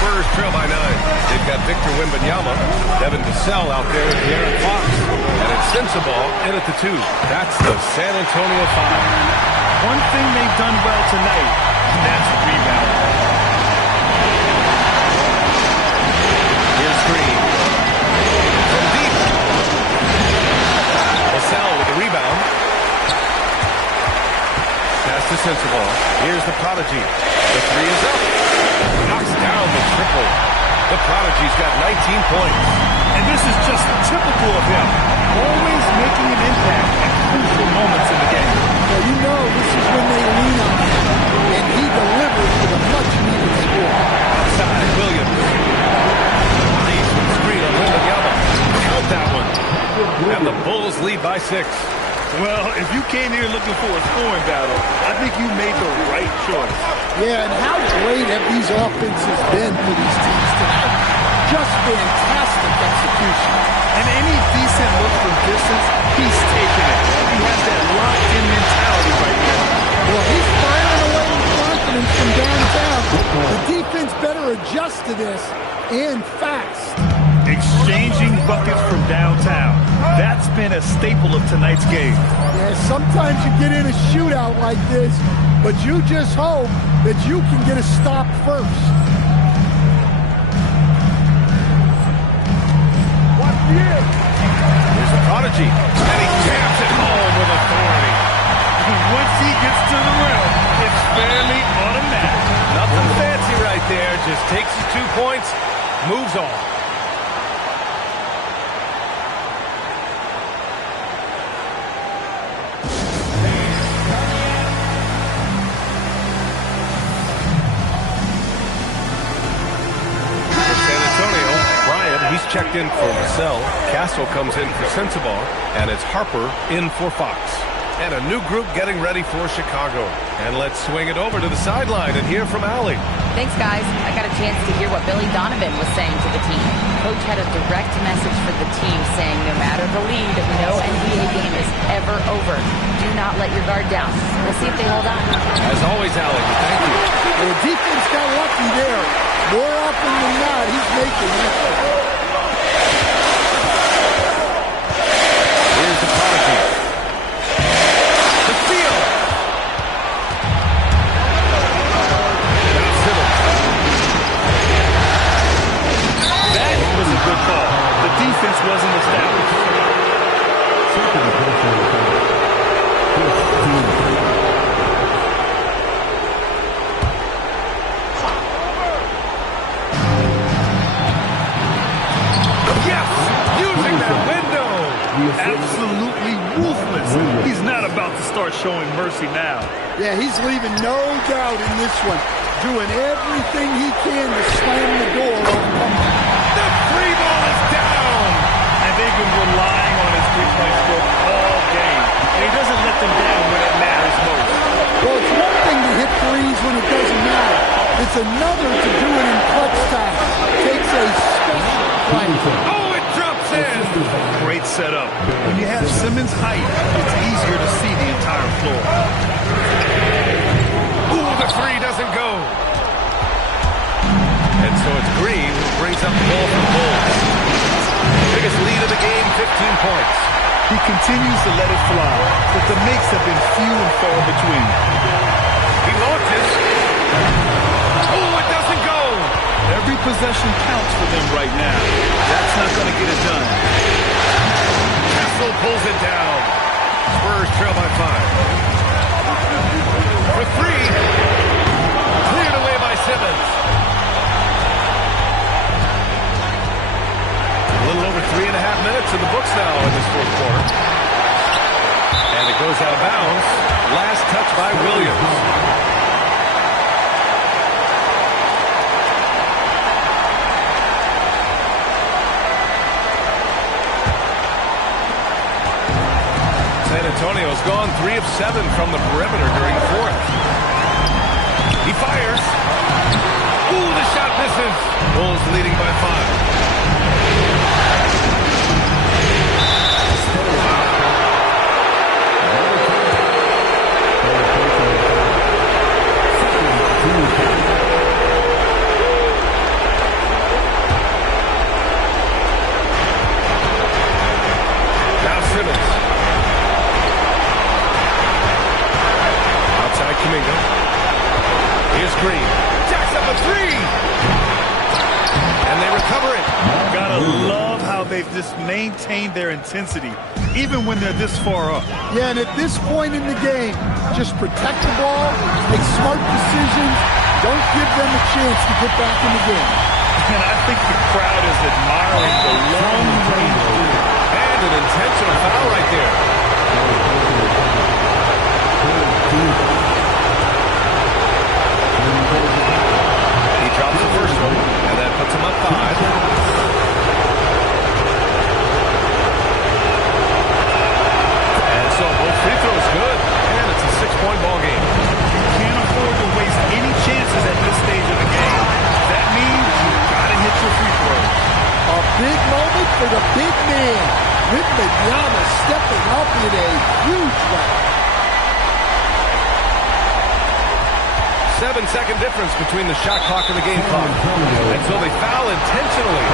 Spurs trail by 9. They've got Victor Wembanyama, Devin Vassell out there with De'Aaron Fox, and it's Sensabaugh in at the 2. That's the San Antonio 5. One thing they've done well tonight, and that's rebounding. Here's Green. From deep. Vassell with the rebound. Pass to Sensabaugh. Here's the prodigy. The 3 is up. Knocks down the triple. The prodigy's got 19 points. And this is just typical of him. Always making an impact at crucial moments in the game. So you know this is when they lean on him, and he delivers with a much-needed score. Outside, Williams. Leads from the screen on Wembanyama. Count that one. And the Bulls lead by 6. Well, if you came here looking for a scoring battle, I think you made the right choice. Yeah, and how great have these offenses been for these teams tonight? Just fantastic execution. And any decent look from distance, he's taking it. He has that locked-in mentality right now. Well, he's firing away with confidence from downtown. The defense better adjust to this, and fast. Exchanging buckets from downtown. That's been a staple of tonight's game. Yeah, sometimes you get in a shootout like this, but you just hope that you can get a stop first. Here's the prodigy, and he jams it home with authority. Once he gets to the rim, it's fairly automatic. Nothing fancy right there, just takes his 2 points, moves on. He's checked in for Vassell. Castle comes in for Sensabaugh, and it's Harper in for Fox. And a new group getting ready for Chicago. And let's swing it over to the sideline and hear from Allie. Thanks, guys. I got a chance to hear what Billy Donovan was saying to the team. Coach had a direct message for the team saying no matter the lead, no NBA game is ever over. Do not let your guard down. We'll see if they hold on. As always, Allie, thank you. Well, the defense got lucky there. More often than not, he's making it. about to start showing mercy now. Yeah, he's leaving no doubt in this one. Doing everything he can to slam the door open. The free ball is down. And they've been relying on his three-point stroke all game. And he doesn't let them down when it matters most. Well, it's one thing to hit threes when it doesn't matter. It's another to do it in clutch time. Takes a special player. Oh, it drops in. Great setup. When you have Simmons' height, it's easier to see the entire floor. Ooh, the three doesn't go. And so it's Green who brings up the ball for the Bulls. Biggest lead of the game, 15 points. He continues to let it fly, but the makes have been few and far between. He launches. Oh, it doesn't go. Every possession counts for them right now. That's not going to get it done. Kessel pulls it down. Spurs trail by 5. For three. Cleared away by Simmons. A little over 3.5 minutes in the books now in this fourth quarter. And it goes out of bounds. Last touch by Williams. San Antonio's gone 3 of 7 from the perimeter during the fourth. He fires. Ooh, the shot misses. Bulls leading by 5. Now Simmons. Outside Kuminga. Here's Green. Jacks up a three. And they recover it. Gotta love how they've just maintained their intensity, even when they're this far up. Yeah, and at this point in the game, just protect the ball, make smart decisions, don't give them a chance to get back in the game. And I think the crowd is admiring the long-range move. And an intentional foul right there. He drops the first one, and that puts him up 5. So both free throws good, and it's a 6-point ball game. You can't afford to waste any chances at this stage of the game. That means you gotta hit your free throws. A big moment for the big man. Wembanyama stepping up in a huge way. 7-second difference between the shot clock and the game clock. And so they foul intentionally.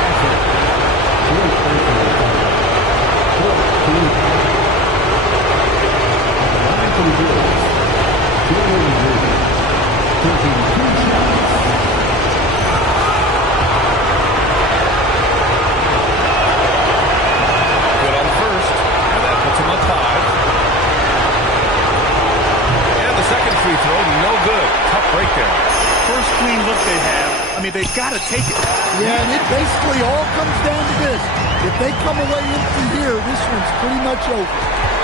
Good on the first, and that puts him up 5. And the second free throw, no good. Tough break there. First clean look they have. I mean, they've got to take it. Yeah, and it basically all comes down to this. If they come away empty here, this one's pretty much over.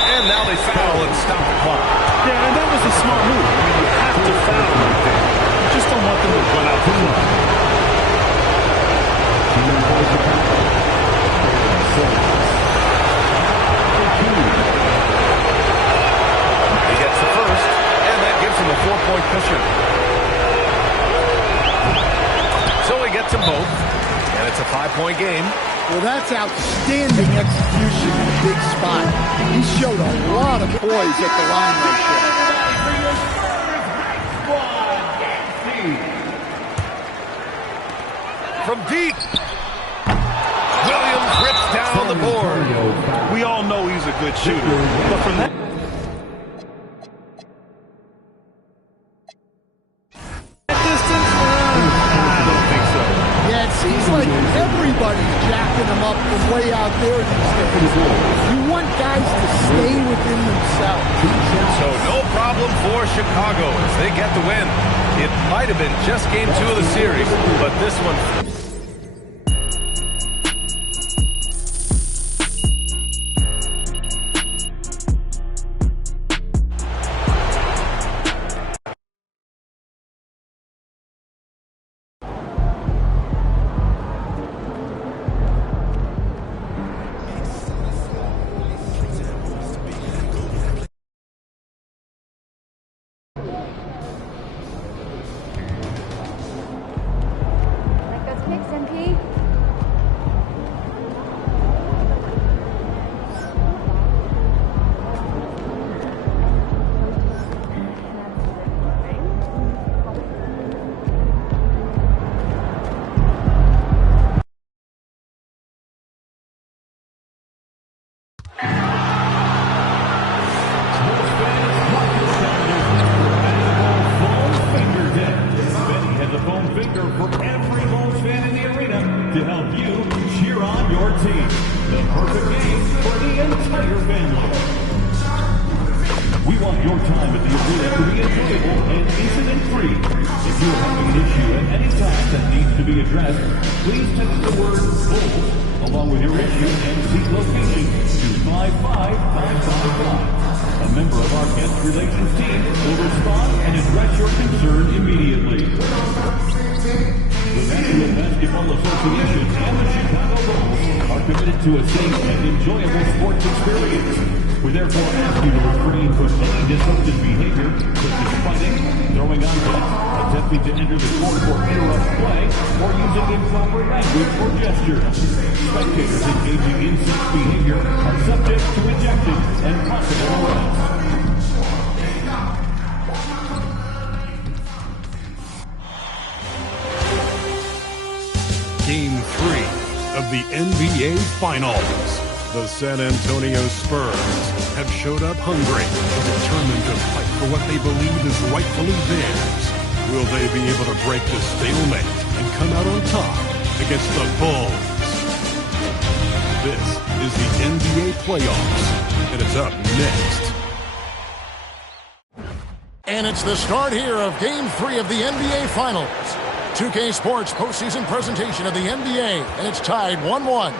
And now they foul and stop the clock. Yeah, and that was a smart move. I mean, you have to foul right there. You just don't want them to run out the clock. He gets the first, and that gives him a 4-point cushion. So he gets them both, and it's a 5-point game. Well, that's outstanding execution in a big spot. He showed a lot of poise at the line right there. From deep, Williams rips down the board. We all know he's a good shooter, but from that distance, I don't think so. Yeah, it seems like everybody's jacking him up from way out there these days. You want guys to stay within themselves. So no problem for Chicago as they get the win. It might have been just game 2 of the series, but this one... want your time at the arena to be enjoyable and incident-free. If you are having an issue at any time that needs to be addressed, please text the word "Bulls" along with your issue and seat location to 55555. A member of our guest relations team will respond and address your concern immediately. The National Basketball Association and the Chicago Bulls are committed to a safe and enjoyable sports experience. We therefore ask you to refrain from any disruptive behavior, such as fighting, throwing objects, attempting to enter the court or interrupt play, or using improper language or gestures. Spectators engaging in such behavior are subject to ejection and possible arrest. Game 3 of the NBA Finals. The San Antonio Spurs have showed up hungry and determined to fight for what they believe is rightfully theirs. Will they be able to break the stalemate and come out on top against the Bulls? This is the NBA playoffs, and it's up next. And it's the start here of Game 3 of the NBA Finals. 2K Sports postseason presentation of the NBA, and it's tied 1-1.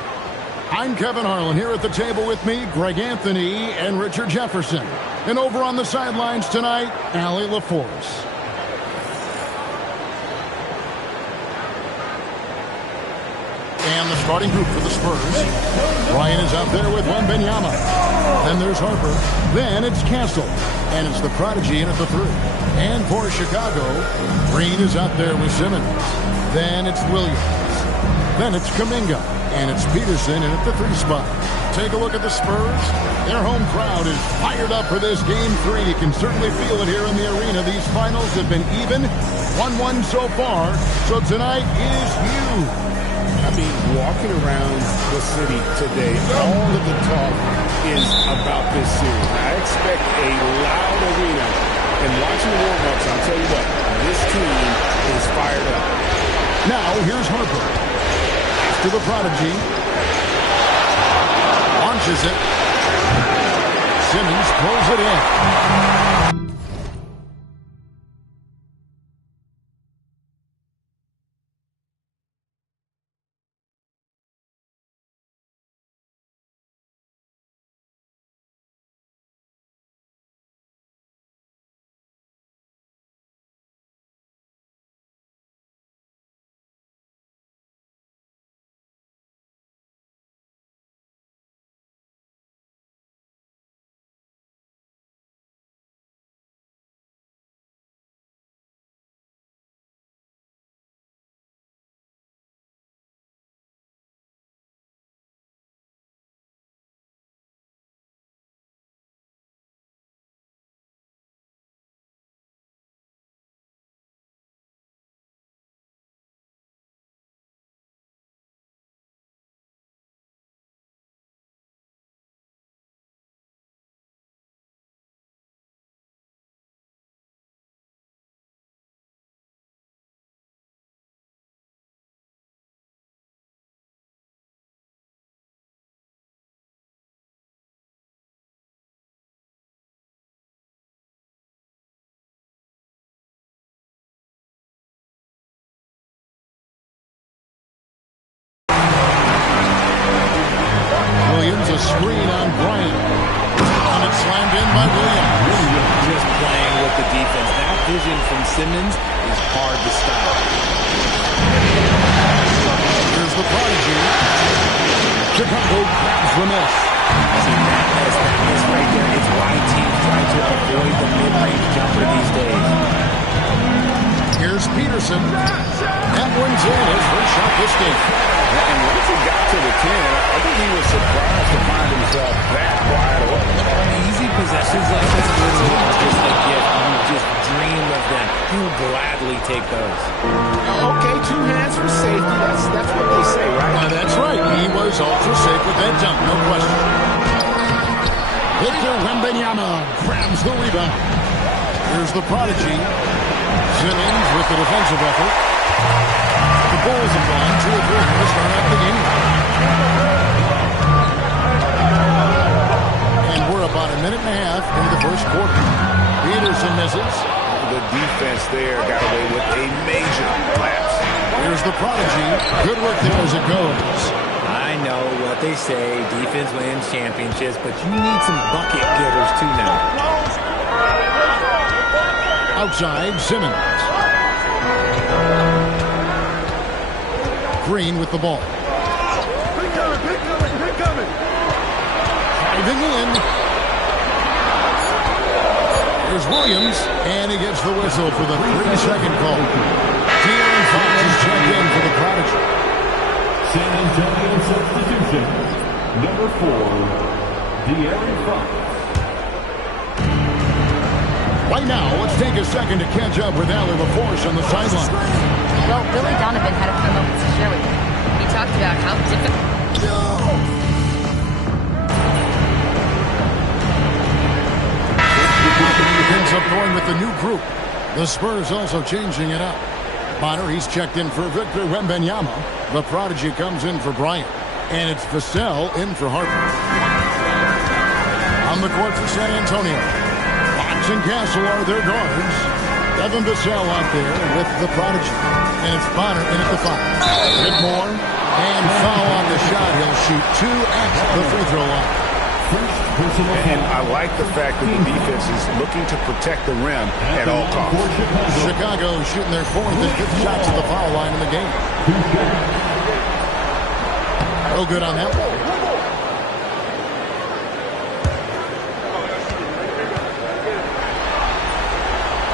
I'm Kevin Harlan here at the table with me, Greg Anthony and Richard Jefferson. And over on the sidelines tonight, Allie LaForce. And the starting group for the Spurs. Ryan is out there with Wembanyama. Then there's Harper. Then it's Castle. And it's the Prodigy in at the 3. And for Chicago, Green is out there with Simmons. Then it's Williams. Then it's Kuminga. And it's Peterson in at the 3 spot. Take a look at the Spurs. Their home crowd is fired up for this Game 3. You can certainly feel it here in the arena. These finals have been even, 1-1 so far. So tonight is huge. I mean, walking around the city today, all of the talk is about this series. I expect a loud arena. And watching the warm-ups, I'll tell you what, this team is fired up. Now, here's Harper. To the Prodigy. Launches it. Simmons pulls it in. Williams, a screen on Bryant. And it's slammed in by Williams. Just playing with the defense. That vision from Simmons is hard to stop. Here's the Prodigy. Chicago grabs the miss. See, that miss right there is why teams try to avoid the mid-range jumper these days. Here's Peterson. That one's in. His first shot this game. And once he got to the 10, I think he was surprised to find himself that wide open. Easy possessions like this really are just a gift. You just dream of them. He'll gladly take those. Okay, 2 hands for safety. That's what they say, right? That's right. He was ultra safe with that jump, no question. Victor Wembanyama grabs the rebound. Here's the Prodigy. Simmons with the defensive effort. The Bulls have gone 2 or 3 to start out the game. And we're about a minute and a half into the first quarter. Peterson misses. The defense there got away with a major lapse. Here's the prodigy. Good work there as it goes. I know what they say, defense wins championships, but you need some bucket getters too now. Outside, Simmons. Green with the ball. Driving in. There's Williams, and he gets the whistle for the 3-second call. De'Aaron Fox is checked in for the prodigy. San Antonio substitution. Number 4, De'Aaron Fox. Right now, let's take a second to catch up with Allie LaForce on the sideline. Well, Billy Donovan had a few moments to share with him. He talked about how difficult... Ends up going with the new group. The Spurs also changing it up. Bonner, he's checked in for Victor Wembanyama. The prodigy comes in for Bryant. And it's Vassell in for Harper. On the court for San Antonio. Fox and Castle are their guards. Devin Vassell out there with the prodigy. And it's Bonner in at the 5. Whitmore. And foul on the shot. He'll shoot 2 at the free throw line. And I like the fact that the defense is looking to protect the rim at all costs. Chicago shooting their 4th and 5th shots at the foul line in the game. No good on that one.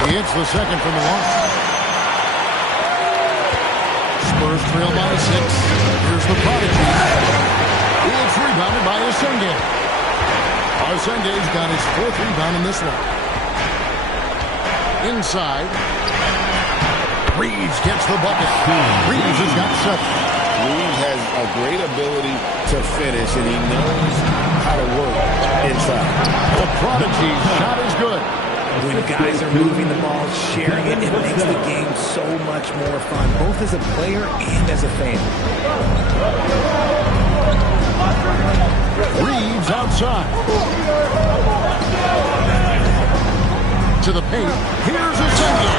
He hits the second from the line. Spurs trail by 6. Here's the prodigy. It's rebounded by Asenge. Asenge's got his 4th rebound in this one. Inside. Reeves gets the bucket. Reeves has got 7. Reeves has a great ability to finish, and he knows how to work inside. The prodigy shot is good. When guys are moving the ball, sharing it, it makes the game so much more fun, both as a player and as a fan. Reeves outside. To the paint. Here's Asenge.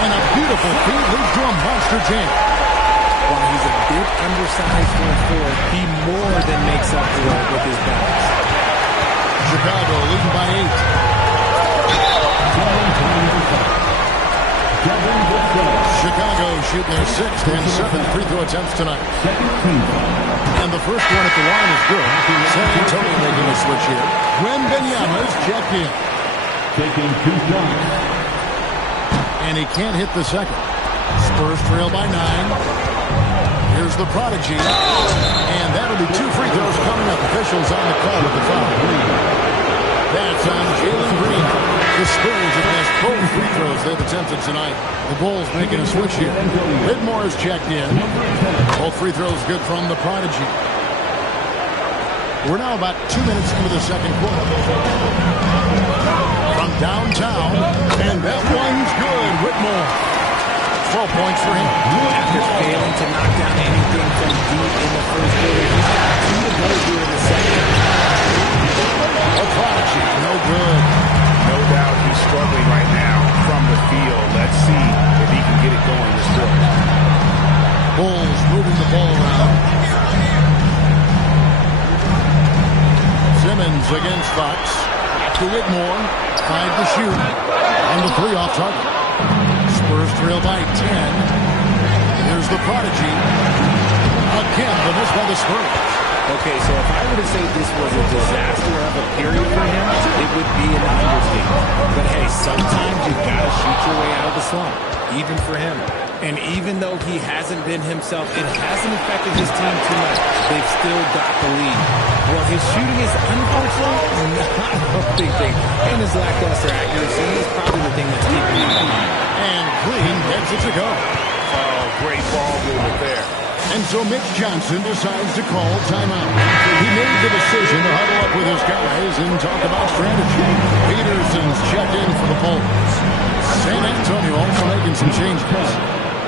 And a beautiful feed leads to a monster jam. While he's a bit undersized for a 4, he more than makes up for it with his balance. Chicago leading by 8. Chicago shooting their 6th and 7th free throw attempts tonight. And the first one at the line is good. San Antonio making a switch here. Wembanyama's checked in. Taking 2 shots. And he can't hit the second. Spurs trail by 9. Here's the prodigy. And that'll be 2 free throws coming up. Officials on the call with the foul. That's on Jalen Green. The Spurs have missed both free throws they've attempted tonight. The Bulls making a switch here. Whitmore is checked in. Both free throws good from the prodigy. We're now about 2 minutes into the second quarter. From downtown, and that one's good. Whitmore. 12 points for him. After failing to knock down anything from deep in the first quarter, he's got 2 to go here in the second. A prodigy, no good. No doubt he's struggling right now from the field. Let's see if he can get it going this quarter. Bulls moving the ball around. Simmons against Fox. To Whitmore. 5 to shoot. And the 3 off target. Spurs trail by 10. Here's the prodigy. Again, the miss by the Spurs. Okay, so if I were to say this was a disaster of a period for him, it would be an understatement. But hey, sometimes you've got to shoot your way out of the slump, even for him. And even though he hasn't been himself, it hasn't affected his team too much. They've still got the lead. Well, his shooting is unfortunately not a big thing. And his lackluster accuracy is probably the thing that's keeping him behind. And Green gets it to go. Oh, great ball movement there. And so Mitch Johnson decides to call timeout. He made the decision to huddle up with his guys and talk about strategy. Peterson's checked in for the Bulls. San Antonio also making some changes.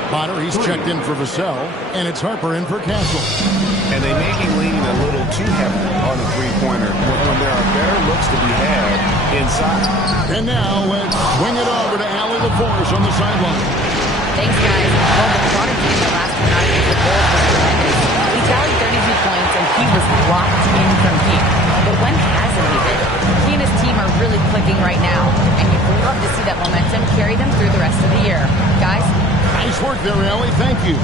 Potter, he's checked in for Vassell, and it's Harper in for Castle. And they may be leaning a little too heavily on the three-pointer when there are better looks to be had inside. And now let's swing it over to Allie LaForce on the sideline. Thanks, guys. Well, the prodigy in the last two nights of the Bulls was tremendous. He tallied 32 points, and he was locked in from deep. But when hasn't he been? He and his team are really clicking right now, and you'd love to see that momentum carry them through the rest of the year. Guys? Nice work there, Allie. Thank you.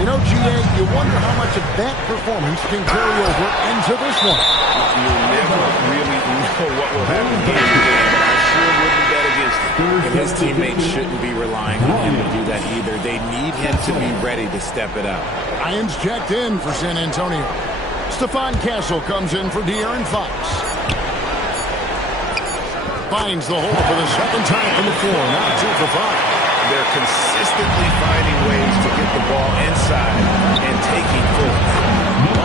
You know, GA, you wonder how much of that performance can carry over into this one. You never really know what will happen here today, but I sure wouldn't bet against him. And his teammates shouldn't be relying on him to do that either. They need him to be ready to step it up. Irons checked in for San Antonio. Stephon Castle comes in for De'Aaron Fox. Finds the hole for the second time from the floor. Now 2 for 5. They're consistently finding ways to get the ball inside and taking full.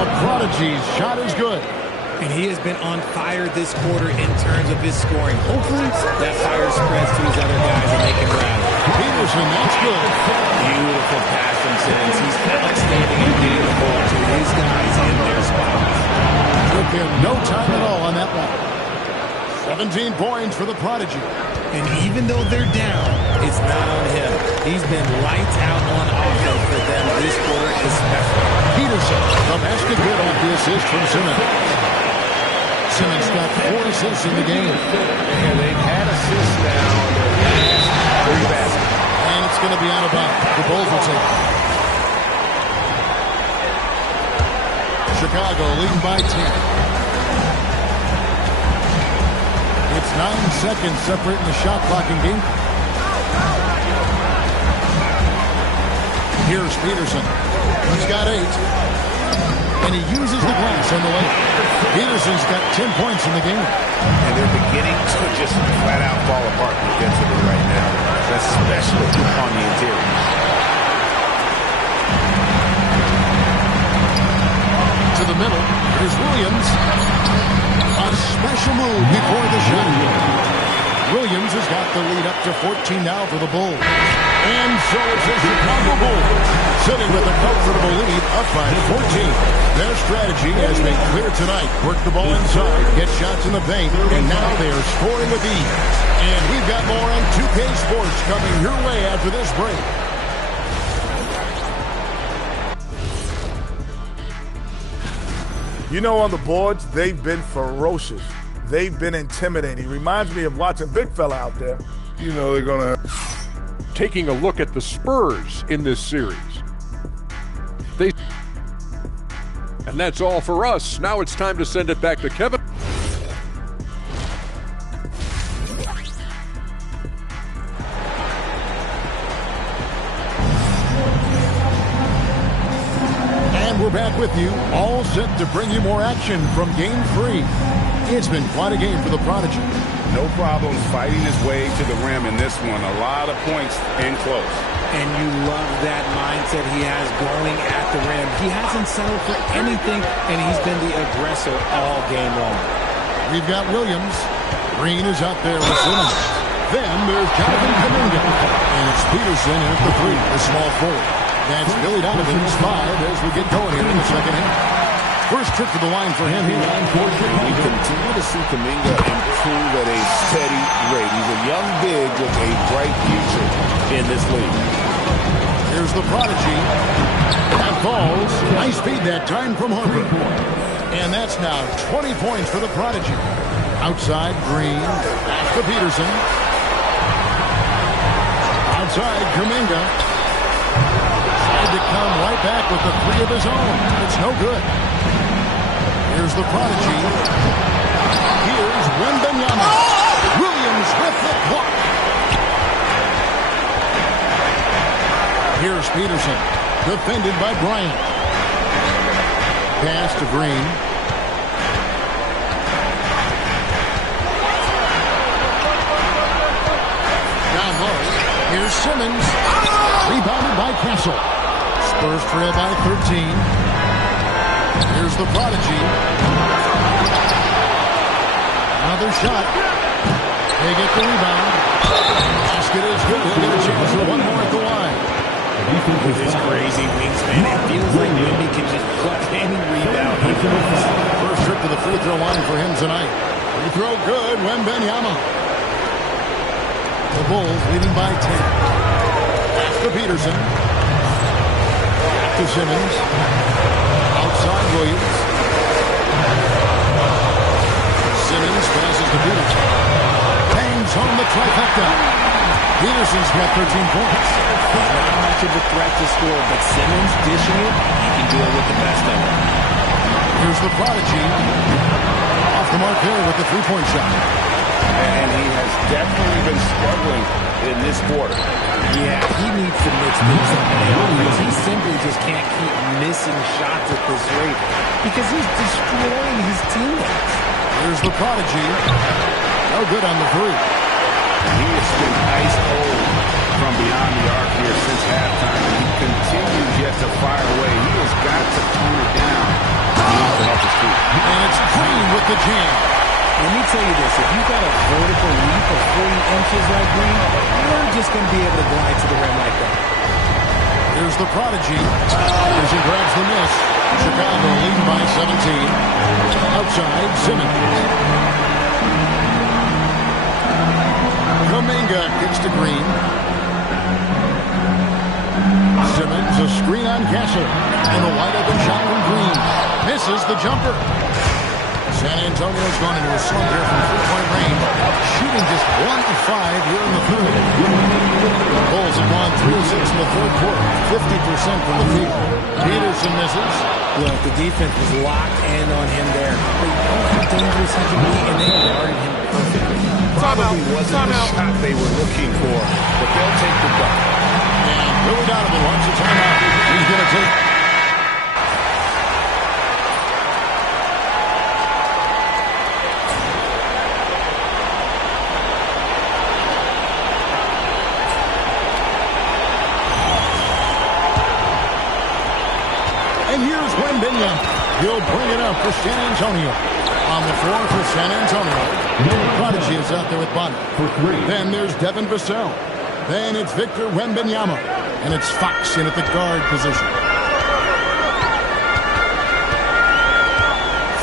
The prodigy's shot is good. And he has been on fire this quarter in terms of his scoring. Hopefully that fire spreads to his other guys and they can rally. Peterson, that's good. Beautiful pass from Simmons. He's outstanding at getting the ball to his guys in their spots. Took him no time at all on that one. 17 points for the prodigy. And even though they're down, it's not on him. He's been lights out on offense for them this quarter especially. Peterson, the basket good off the assist from Simmons. Simmons got 4 assists in the game. And they've had assists now on their last 3 baskets. And it's going to be out of bounds. The Bulls will take it. Chicago leading by 10. It's 9 seconds separating the shot clock and game. Here's Peterson. He's got 8. And he uses the glass on the way. Peterson's got 10 points in the game. And they're beginning to just flat out fall apart defensively right now, especially on the interior. To the middle. Here's Williams. A special move before the shot. Williams has got the lead up to 14 now for the Bulls. And so it's the Chicago Bulls sitting with a comfortable lead up by 14. Their strategy has been clear tonight. Work the ball inside, get shots in the paint, and now they are scoring with ease. And we've got more on 2K Sports coming your way after this break. You know, on the boards, they've been ferocious. They've been intimidating. Reminds me of watching Big Fella out there. You know they're going to... Taking a look at the Spurs in this series. And that's all for us. Now it's time to send it back to Kevin. And we're back with you, all set to bring you more action from Game 3. It's been quite a game for the Prodigy. No problems fighting his way to the rim in this one. A lot of points in close. And you love that mindset he has going at the rim. He hasn't settled for anything, and he's been the aggressor all game long. We've got Williams. Green is out there with Simmons. Then there's Jonathan Kuminga. And it's Peterson in at the 3, the small forward. That's Billy Donovan's 5 as we get going here in the second half. First trip to the line for him here. We continue to see Kuminga improve at a steady rate. He's a young big with a bright future in this league. Here's the Prodigy. That falls. Nice feed that time from Harper. And that's now 20 points for the Prodigy. Outside, Green. Back to Peterson. Outside, Kuminga. Tried to come right back with the 3 of his own. It's no good. Here's the Prodigy. Here's Wembanyama. Williams with the block. Here's Peterson. Defended by Bryant. Pass to Green. Down low. Here's Simmons. Rebounded by Castle. Spurs trail by 13. Here's the Prodigy. Another shot. They get the rebound. Basket is good. He'll get a chance for one more at the line. with his crazy wingspan, it feels like Wemby can just clutch any rebound he wants. First trip to the free throw line for him tonight. Free throw good, Wembanyama. The Bulls leading by 10. Pass to Peterson. Back to Simmons. Outside Williams. Simmons passes to Peterson. Bangs home the trifecta. Peterson's got 13 points. He's not much of a threat to score, but Simmons dishing it, he can deal with the best of it. Here's the prodigy. Off the mark there with the three-point shot. And he has definitely been struggling in this quarter. Yeah, he needs to mix things up in the offense. He simply just can't keep missing shots at this rate because he's destroying his teammates. Here's the prodigy. No good on the three. He has been ice cold from beyond the arc here since halftime. He continues yet to fire away. He has got to tone it down. And it's Green with the jam. Let me tell you this, if you've got a vertical leap of 40 inches like Green, you're just going to be able to glide to the rim like that. Here's the prodigy. As he grabs the miss. Chicago leading by 17. Outside, Simmons. Kuminga kicks to Green. Simmons, a screen on Castle. And a wide open shot from Green. Misses the jumper. San Antonio's gone into a slump here from three-point range, shooting just 1 of 5 here in the third. The Bulls have gone 3 of 6 in the third quarter, 50% from the field. Peterson misses. Look, the defense was locked in on him there. They know how dangerous he can be, and they guarded him perfectly. Probably wasn't the shot they were looking for, but they'll take the bucket. And Billy Donovan wants a timeout. He's going to take. And here's Wembanyama. He'll bring it up for San Antonio. On the floor for San Antonio. Prodigy is out there with Bonner. Then there's Devin Vassell. Then it's Victor Wembanyama. And it's Fox in at the guard position.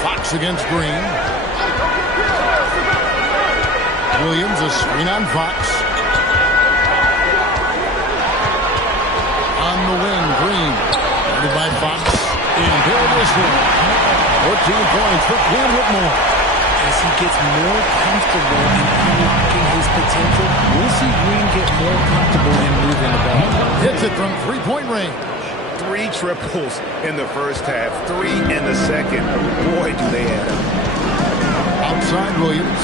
Fox against Green. Williams, a screen on Fox. On the wing, Green. Guarded by Fox. And there it is. 14 points for Cam Whitmore. As he gets more comfortable in unlocking his potential, we'll see Green get more comfortable in moving the ball. Hits it from three-point range. 3 triples in the first half, 3 in the second. Boy, do they add up. Outside Williams.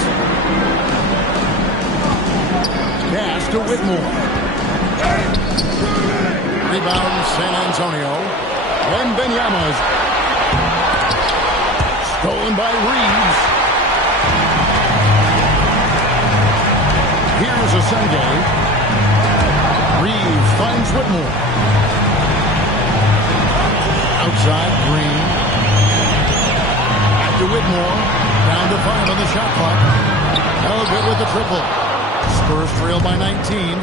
Pass to Whitmore. Rebound San Antonio. Wembanyama's stolen by Reeves. Here's a Sunday. Reeves finds Whitmore. Outside, Green. Back to Whitmore. Down to 5 on the shot clock. No good with the triple. Spurs trail by 19.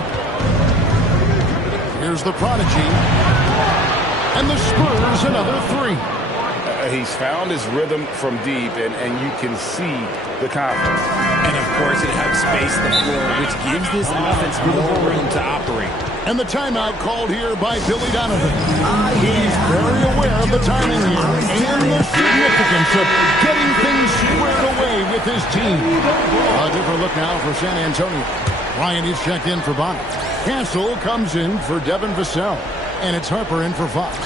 Here's the prodigy. And the Spurs another 3. He's found his rhythm from deep, and you can see the confidence. And, of course, it helps space the floor, which gives this offense more room to operate. And the timeout called here by Billy Donovan. He's very aware of the timing here and the significance of getting things squared away with his team. A different look now for San Antonio. Ryan is checked in for Bonner. Castle comes in for Devin Vassell. And it's Harper in for Fox.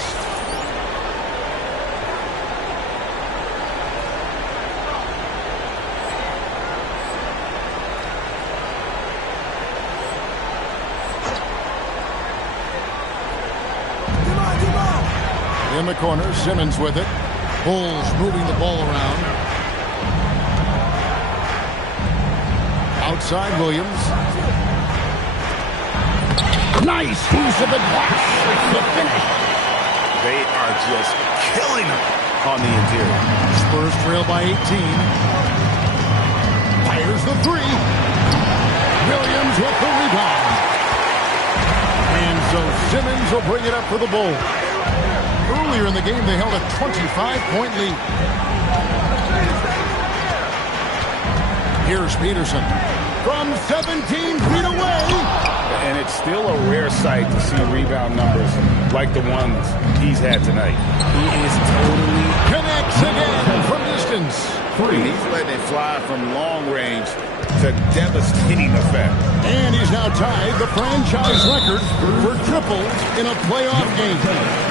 In the corner, Simmons with it. Bulls moving the ball around. Outside Williams. Nice piece of the glass. The finish. They are just killing them on the interior. Spurs trail by 18. Fires the 3. Williams with the rebound. And so Simmons Williams will bring it up for the Bulls. Earlier in the game, they held a 25-point lead. Here's Peterson from 17 feet away. And it's still a rare sight to see rebound numbers like the ones he's had tonight. He is totally connects again from distance. He's letting it fly from long range to devastating effect. And he's now tied the franchise record for triples in a playoff game.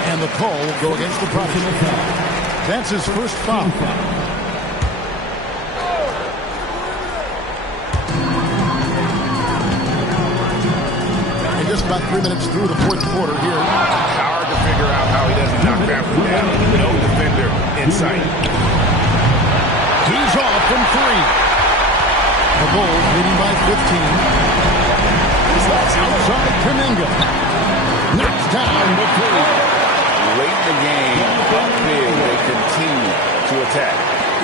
And the call will go against the Prospect. That's his first foul. And just about 3 minutes through the fourth quarter here. Hard to figure out how he doesn't knock that one down. No defender in sight. He's off from three. The Bulls leading by 15. Outside Kuminga. Knocks down the three. Late in the game, up big, they continue to attack.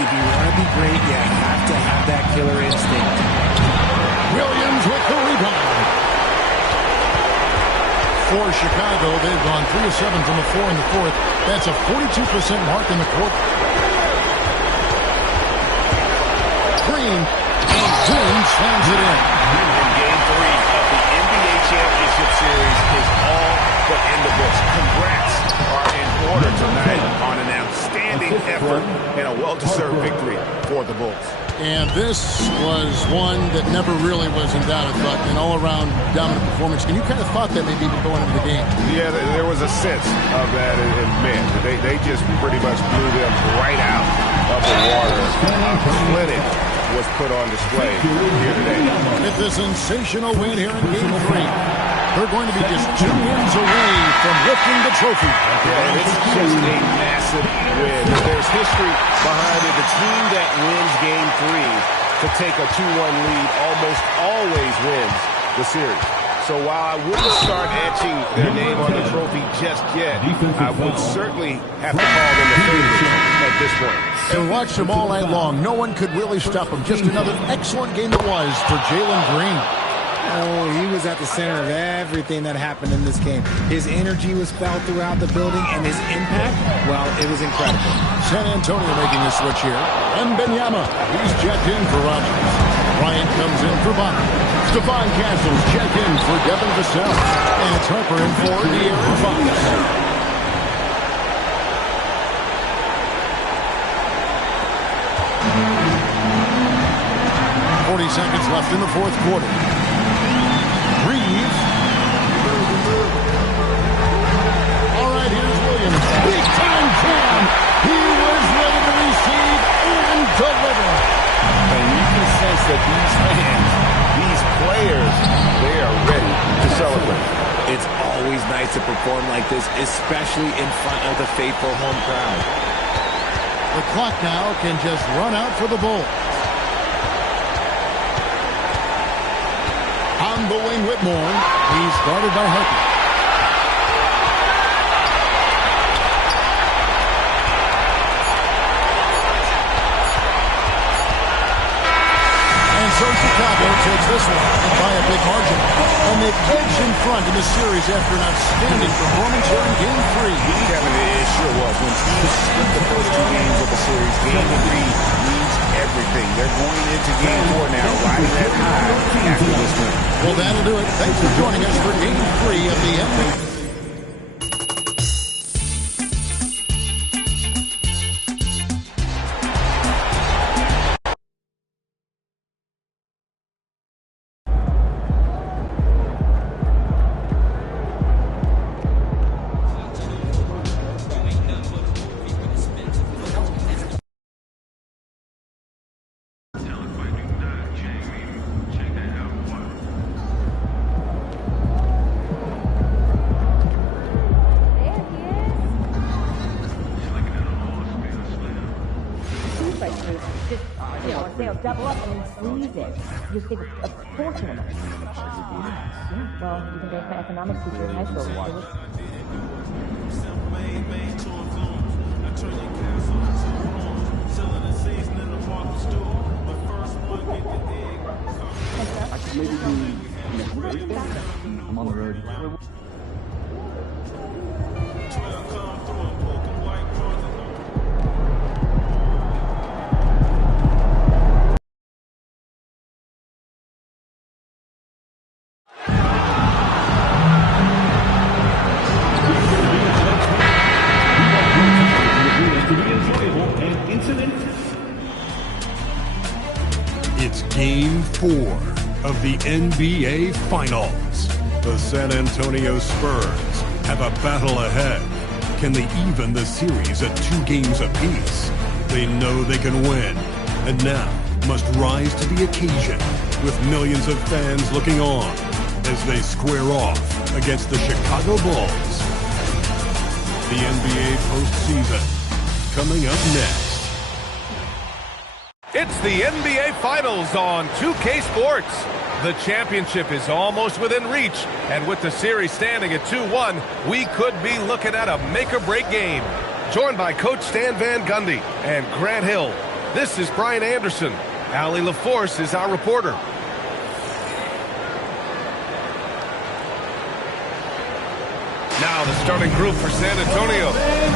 If you want to be great, you have to have that killer instinct. Williams with the rebound. For Chicago, they've gone 3 of 7 from the floor in the fourth. That's a 42% mark in the quarter. Green, and Green slams it in. And Game 3 of the NBA Championship Series is all but in the books. Congrats are in order tonight on an outstanding effort and a well-deserved victory for the Bulls. And this was one that never really was in doubt, I thought, an all-around dominant performance. And you kind of thought that maybe even going into the game. Yeah, there was a sense of that in men. They just pretty much blew them right out of the water. Clinic was put on display here today. It's a sensational win here in Game 3. They're going to be just 2 wins away from lifting the trophy. Yeah, and it's just a massive win. There's history behind it. The team that wins Game 3 to take a 2-1 lead almost always wins the series. So while I wouldn't start etching their name on the trophy just yet, I would certainly have to call them the favorites at this point. And watched them all night long. No one could really stop them. Just another excellent game it was for Jalen Green. Oh, he was at the center of everything that happened in this game. His energy was felt throughout the building, and his impact, well, it was incredible. San Antonio making the switch here. And Benyama, he's checked in for Rogers. Bryant comes in for Bonner. Stephon Castles checked in for Devin Vassell. And it's Harper in for De'Aaron Fox. 40 seconds left in the fourth quarter. Reeves. All right, here's Williams. Big time jam. He was ready to receive and deliver. And you can sense that these fans, these players, they are ready to celebrate. It's always nice to perform like this, especially in front of the faithful home crowd. The clock now can just run out for the Bulls. On the wing, Whitmore. He's guarded by Harper. And so Chicago takes this one by a big margin. And they've edged in front in the series after an outstanding performance here in Game 3. Kevin, it sure was. When teams split the first 2 games of the series, Game 3 means everything. They're going into Game 4 now, riding that high after this win. Well, that'll do it. Thanks for joining us for Game 3 of the NBA. Double up and then squeeze it. You just get a portion of it. Yeah, well, you can go to my economics teacher in high school. I could maybe do next Thursday. I'm on the road. It's Game 4 of the NBA Finals. The San Antonio Spurs have a battle ahead. Can they even the series at 2 games apiece? They know they can win, and now must rise to the occasion with millions of fans looking on as they square off against the Chicago Bulls. The NBA postseason coming up next. It's the NBA Finals on 2K Sports. The championship is almost within reach, and with the series standing at 2-1, we could be looking at a make-or-break game. Joined by Coach Stan Van Gundy and Grant Hill, this is Brian Anderson. Allie LaForce is our reporter. Now the starting group for San Antonio.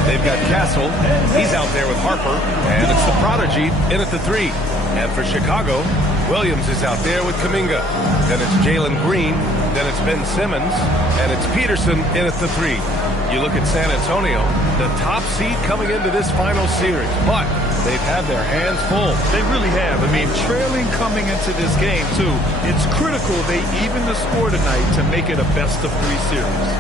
They've got Castle. He's out there with Harper. And it's the Prodigy in at the 3. And for Chicago, Williams is out there with Kuminga. Then it's Jalen Green. Then it's Ben Simmons. And it's Peterson in at the 3. You look at San Antonio, the top seed coming into this final series. But they've had their hands full. They really have. I mean, trailing coming into this game, too. It's critical they even the score tonight to make it a best-of-3 series.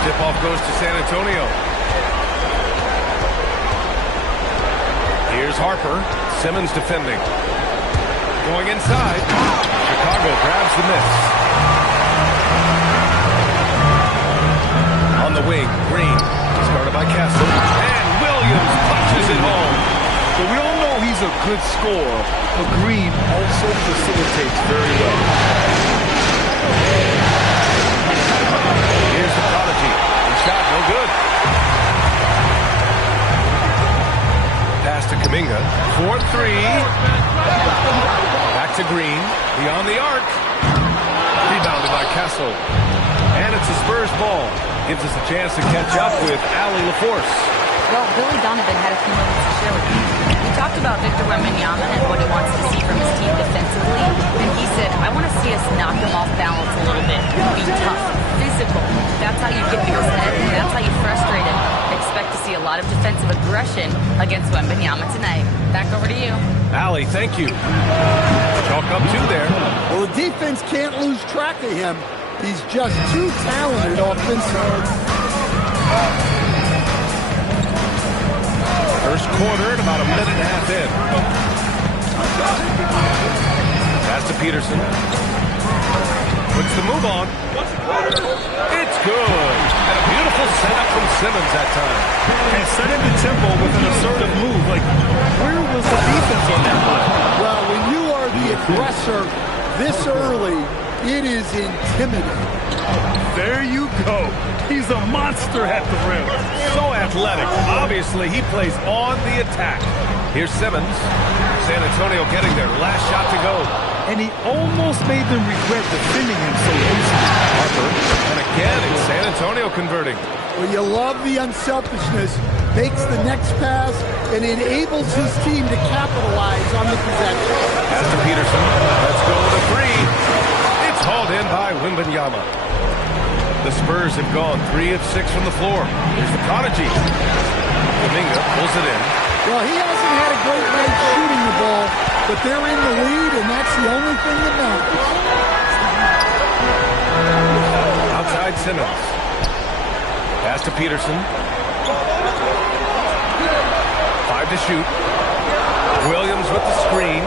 Tip-off goes to San Antonio. Here's Harper. Simmons defending. Going inside. Chicago grabs the miss. On the wing, Green. Started by Castle. And Williams punches it home. But we all know he's a good scorer, but Green also facilitates very well. Here's the Prodigy. The shot, no good. Pass to Kuminga. 4-3. Back to Green. Beyond the arc. Rebounded by Castle. And it's a Spurs ball. Gives us a chance to catch up with Allie LaForce. Well, Billy Donovan had a few moments to share with me. We talked about Victor Wembanyama and what he wants to see from his team defensively, and he said, I want to see us knock them off balance a little bit, be tough, physical. That's how you get in his head, and that's how you frustrate him. Expect to see a lot of defensive aggression against Wembanyama tonight. Back over to you. Allie, thank you. Chalk up 2 there. Well, the defense can't lose track of him. He's just too talented offensively. First quarter and about a minute and a half in. Pass to Peterson. Puts the move on. It's good. And a beautiful setup from Simmons that time. And setting the tempo with an assertive move. Like, where was the defense on that play? Well, when you are the aggressor this early, it is intimidating. There you go. He's a monster at the rim. So athletic. Obviously, he plays on the attack. Here's Simmons. San Antonio getting their last shot to go. And he almost made them regret defending him so easily. Harper. And again, it's San Antonio converting. Well, you love the unselfishness. Makes the next pass and enables his team to capitalize on the possession. Pass to Peterson. Let's go with a 3. It's hauled in by Wembanyama. The Spurs have gone 3 of 6 from the floor. Here's the Prodigy. Kuminga pulls it in. Well, he hasn't had a great night shooting the ball, but they're in the lead, and that's the only thing that matters. Outside Simmons. Pass to Peterson. 5 to shoot. Williams with the screen.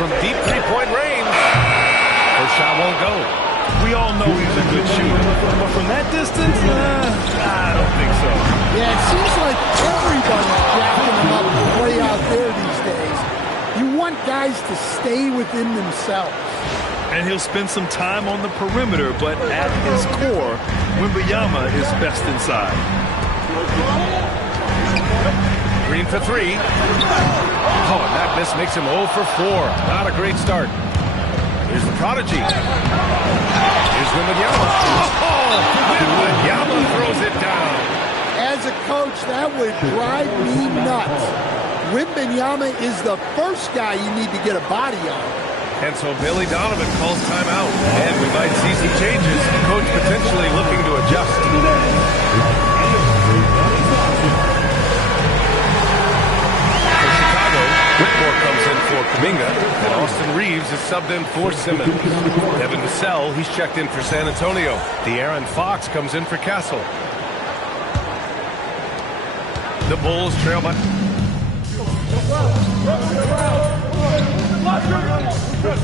From deep three-point range. First shot won't go. We all know he's a good shooter, but from that distance, I don't think so. Yeah, it seems like everybody's jacking him up to play out there these days. You want guys to stay within themselves. And he'll spend some time on the perimeter, but at his core, Wembanyama is best inside. Green for 3. Oh, and that miss makes him 0 for 4. Not a great start. Here's the prodigy. Here's Wembanyama. Oh, Wembanyama throws it down. As a coach, that would drive me nuts. Wembanyama is the first guy you need to get a body on. And so Billy Donovan calls timeout. And we might see some changes. The coach potentially looking to adjust. For Chicago, Whitmore comes in for Kuminga. And Austin Reeves is subbed in for Simmons. Devin Vassell, he's checked in for San Antonio. De'Aaron Fox comes in for Castle. The Bulls trail by... First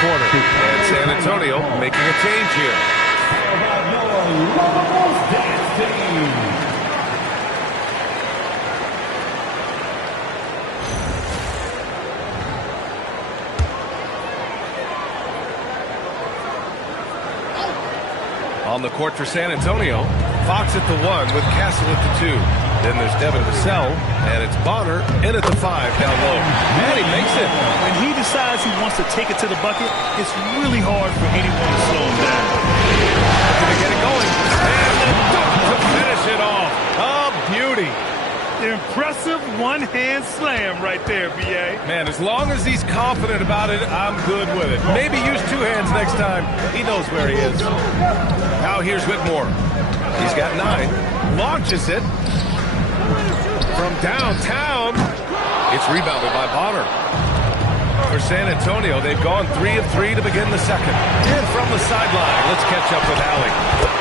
quarter. And San Antonio making a change here. On the court for San Antonio, Fox at the 1 with Castle at the 2. Then there's Devin Vassell, and it's Bonner in at the 5 down low. And he makes it. When he decides he wants to take it to the bucket, it's really hard for anyone to slow him down. Looking to get it going. And the dunk to finish it off. A beauty. Impressive one-hand slam right there, B.A. Man, as long as he's confident about it, I'm good with it. Maybe use 2 hands next time. He knows where he is. Now here's Whitmore. He's got 9. Launches it. From downtown, it's rebounded by Bonner. For San Antonio, they've gone 3 of 3 to begin the second. And from the sideline, let's catch up with Allie.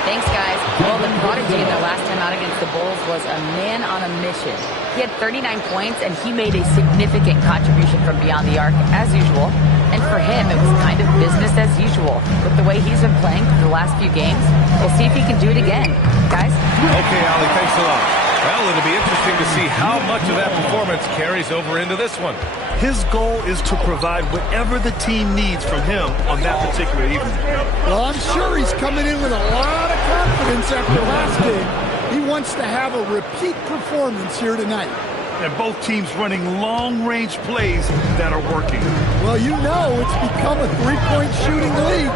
Thanks, guys. Well, the prodigy in their last time out against the Bulls was a man on a mission. He had 39 points, and he made a significant contribution from beyond the arc, as usual. And for him, it was kind of business as usual. With the way he's been playing for the last few games, we'll see if he can do it again. Guys? Okay, Allie, thanks a lot. Well, it'll be interesting to see how much of that performance carries over into this one. His goal is to provide whatever the team needs from him on that particular evening. Well, I'm sure he's coming in with a lot of confidence after last game. He wants to have a repeat performance here tonight. And both teams running long-range plays that are working. Well, you know it's become a three-point shooting league.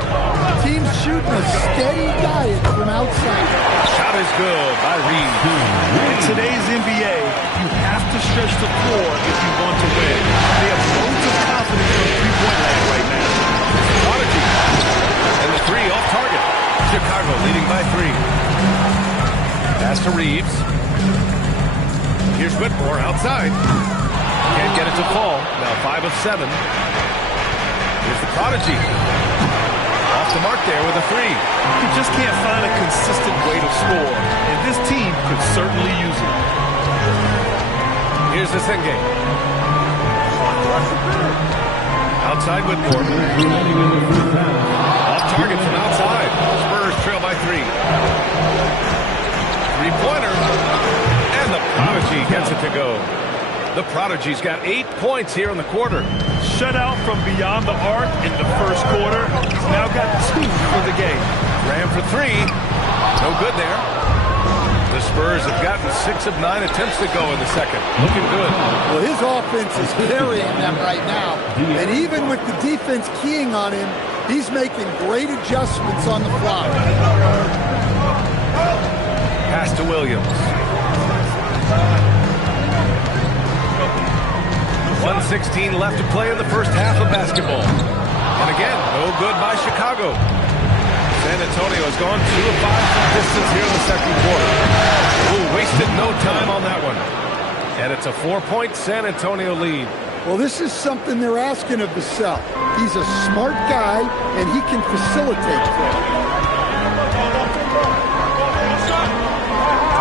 Teams shooting a steady diet from outside. Shot is good by Reeves. In today's NBA, you have to stretch the floor if you want to win. They have loads of confidence from three-point land right now. Prodigy. And the 3 off target. Chicago leading by 3. Pass to Reeves. Here's Whitmore outside. Can't get it to fall. Now 5 of 7. Here's the prodigy. Off the mark there with a 3. You just can't find a consistent way to score, and this team could certainly use it. Here's the Senge. Outside Whitmore. Off target from outside. Spurs trail by 3. Three-pointer. And the prodigy gets it to go. The prodigy's got 8 points here in the quarter. Shutout from beyond the arc in the first quarter. He's now got 2 for the game. Ram for 3. No good there. The Spurs have gotten 6 of 9 attempts to go in the second. Looking good. Well, his offense is carrying them right now. And even with the defense keying on him, he's making great adjustments on the fly. Pass to Williams. 1:16 left to play in the first half of basketball. And again, no good by Chicago. San Antonio has gone 2 of 5 from distance here in the second quarter. Ooh, wasted no time on that one. And it's a 4-point San Antonio lead. Well, this is something they're asking of Vassell. He's a smart guy, and he can facilitate for it.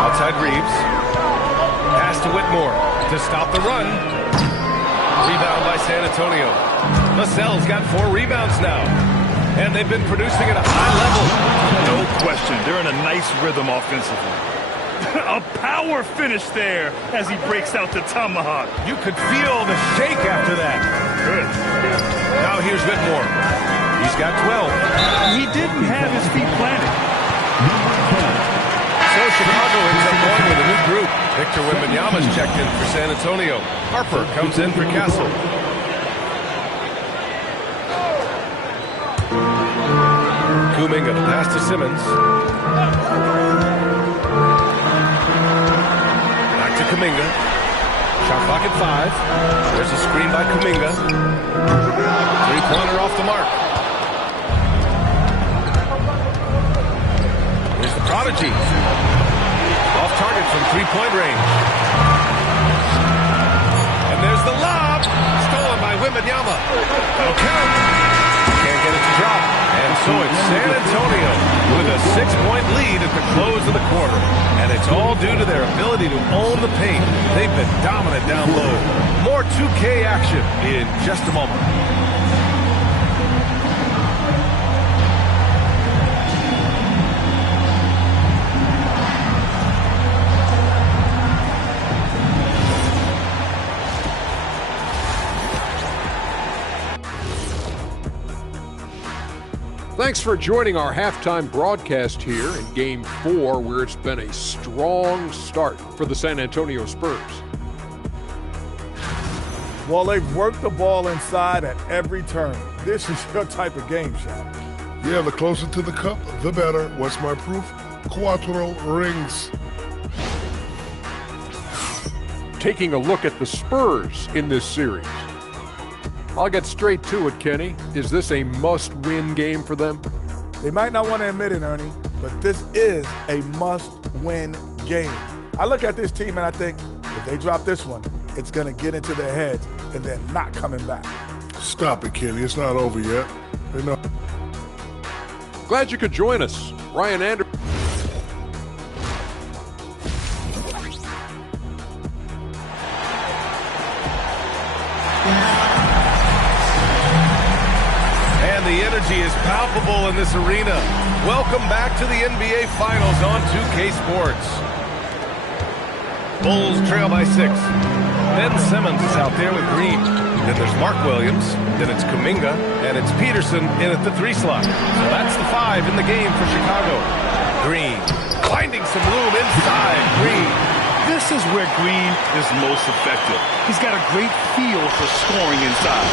Outside Reeves. Pass to Whitmore to stop the run. Rebound by San Antonio. Vassell's got 4 rebounds now. And they've been producing at a high level. No question. They're in a nice rhythm offensively. A power finish there as he breaks out the tomahawk. You could feel the shake after that. Good. Now here's Whitmore. He's got 12. He didn't have his feet planted. So Chicago ends up going with a new group. Victor Wembanyama's checked in for San Antonio. Harper comes in for Castle. Kuminga to pass to Simmons. Back to Kuminga. Shot clock at 5. There's a screen by Kuminga. Three-pointer off the mark. Here's the Prodigy. Off target from three-point range. And there's the lob. Stolen by Wembanyama. That'll count. Can't get it to drop. And so it's San Antonio with a 6-point lead at the close of the quarter. And it's all due to their ability to own the paint. They've been dominant down low. More 2K action in just a moment. Thanks for joining our halftime broadcast here in Game 4, where it's been a strong start for the San Antonio Spurs. Well, they've worked the ball inside at every turn. This is your type of game, Shaq. Yeah, the closer to the cup, the better. What's my proof? Cuatro rings. Taking a look at the Spurs in this series. I'll get straight to it, Kenny. Is this a must-win game for them? They might not want to admit it, Ernie, but this is a must-win game. I look at this team and I think if they drop this one, it's going to get into their heads and they're not coming back. Stop it, Kenny. It's not over yet. They know. Glad you could join us. Ryan Anderson. The energy is palpable in this arena. Welcome back to the NBA Finals on 2K Sports. Bulls trail by 6. Ben Simmons is out there with Green. Then there's Mark Williams. Then it's Kuminga. And it's Peterson in at the 3 slot. So that's the 5 in the game for Chicago. Green finding some room inside. Green. This is where Green is most effective. He's got a great feel for scoring inside.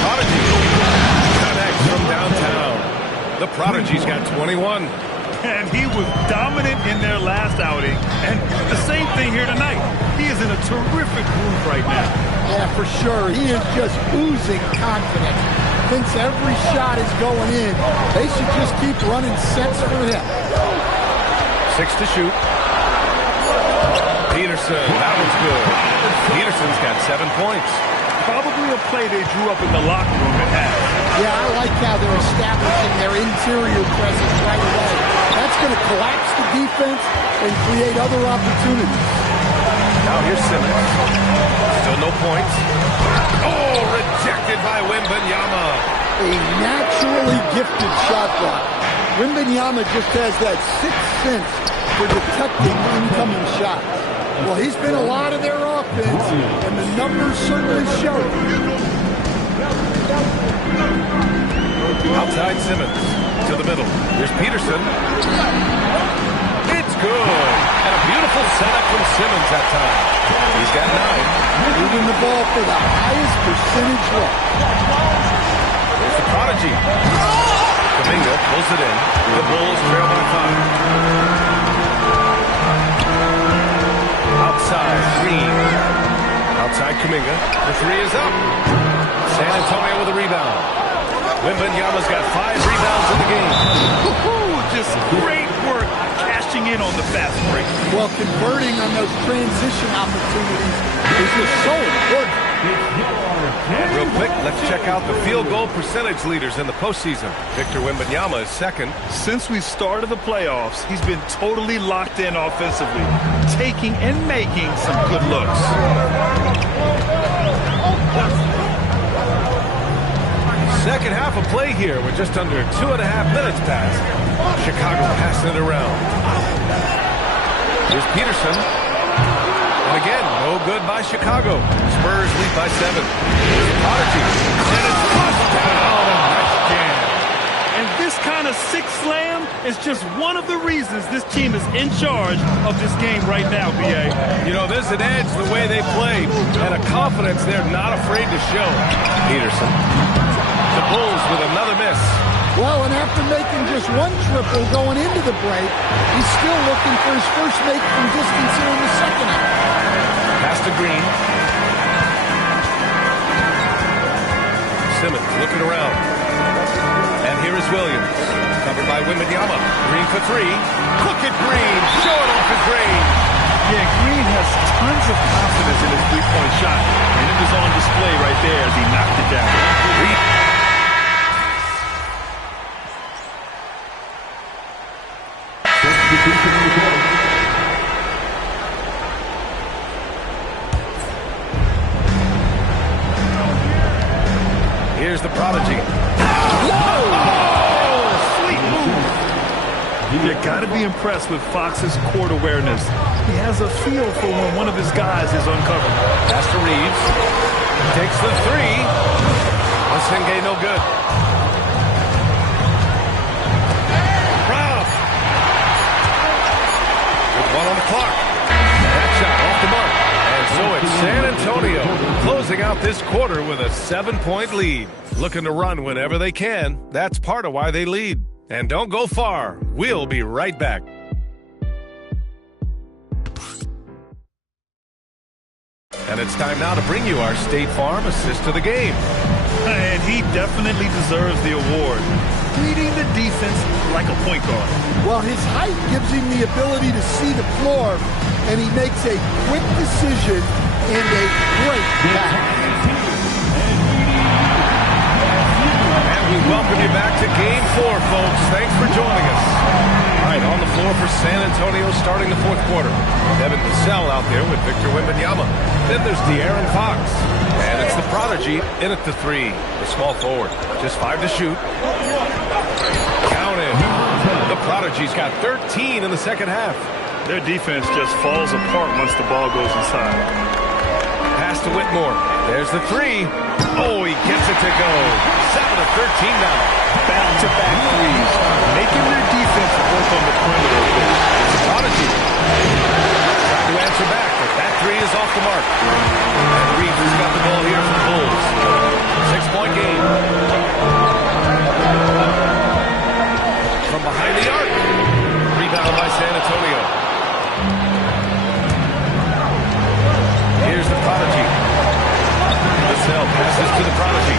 Prodigy connects from downtown. The Prodigy's got 21. And he was dominant in their last outing. And the same thing here tonight. He is in a terrific groove right now. Yeah, for sure. He is just oozing confidence. Thinks every shot is going in. They should just keep running sets for him. 6 to shoot. Peterson, that one's good. Peterson's got 7 points. Probably a play they drew up in the locker room at half. Yeah, I like how they're establishing their interior presence right away. That's going to collapse the defense and create other opportunities. Now here's Simmons. Still no points. Oh, rejected by Wembanyama. A naturally gifted shot block. Wembanyama just has that sixth sense for detecting incoming shots. Well, he's been a lot of their offense, and the numbers certainly show it. Outside Simmons to the middle. Here's Peterson. It's good. And a beautiful setup from Simmons that time. He's got 9. Moving the ball for the highest percentage look. There's the Prodigy. Kuminga pulls it in. The Bulls trail by 5. Outside, Green. Outside, Kuminga. The 3 is up. San Antonio with a rebound. Wembanyama's got 5 rebounds in the game. Just great work cashing in on the fast break. Well, converting on those transition opportunities is just so important. Real quick, let's check out the field goal percentage leaders in the postseason. Victor Wembanyama is second. Since we started the playoffs, he's been totally locked in offensively, taking and making some good looks. Second half of play here with just under 2.5 minutes passed. Chicago passing it around. Here's Peterson. And again, no good by Chicago. Spurs lead by 7. Prodigy. And it's flushed down. Nice jam. And this kind of a sixth slam is just one of the reasons this team is in charge of this game right now, B.A. You know, there's an edge the way they play and a confidence they're not afraid to show. Peterson. The Bulls with another miss. Well, and after making just one triple going into the break, he's still looking for his first make from distance here in the second half. Pass to Green. Simmons looking around. And here is Williams. Covered by Wembanyama. Green for three. Look at Green. Showing off his range. Yeah, Green has tons of confidence in his three-point shot. And it was on display right there as he knocked it down. Here's the prodigy. Sweet move. You got to be impressed with Fox's court awareness. He has a feel for when one of his guys is uncovered. Pass to Reeves. Takes the three. Masenge no good. Brown. With one on the clock. That shot off the mark. And so it's San Antonio closing out this quarter with a 7-point lead. Looking to run whenever they can. That's part of why they lead. And don't go far. We'll be right back. And it's time now to bring you our State Farm assist to the game. And he definitely deserves the award. Leading the defense like a point guard. Well, his height gives him the ability to see the floor, and he makes a quick decision and a great pass. And we welcome you back to Game 4, folks. Thanks for joining us. All right, on the floor for San Antonio starting the fourth quarter. Devin Vassell out there with Victor Wembanyama. Then there's De'Aaron Fox. And it's the prodigy in at the three. The small forward. Just 5 to shoot. Counted. The prodigy's got 13 in the second half. Their defense just falls apart once the ball goes inside. Pass to Whitmore. There's the three. Oh, he gets it to go. 7 of 13 now. Back-to-back threes. Making their defense work on the perimeter. It's a prodigy. Trying to answer back, but that three is off the mark. And Reeves has got the ball here for the Bulls. 6-point game. From behind the arc. Rebound by San Antonio. Here's the prodigy. Vassell passes to the prodigy.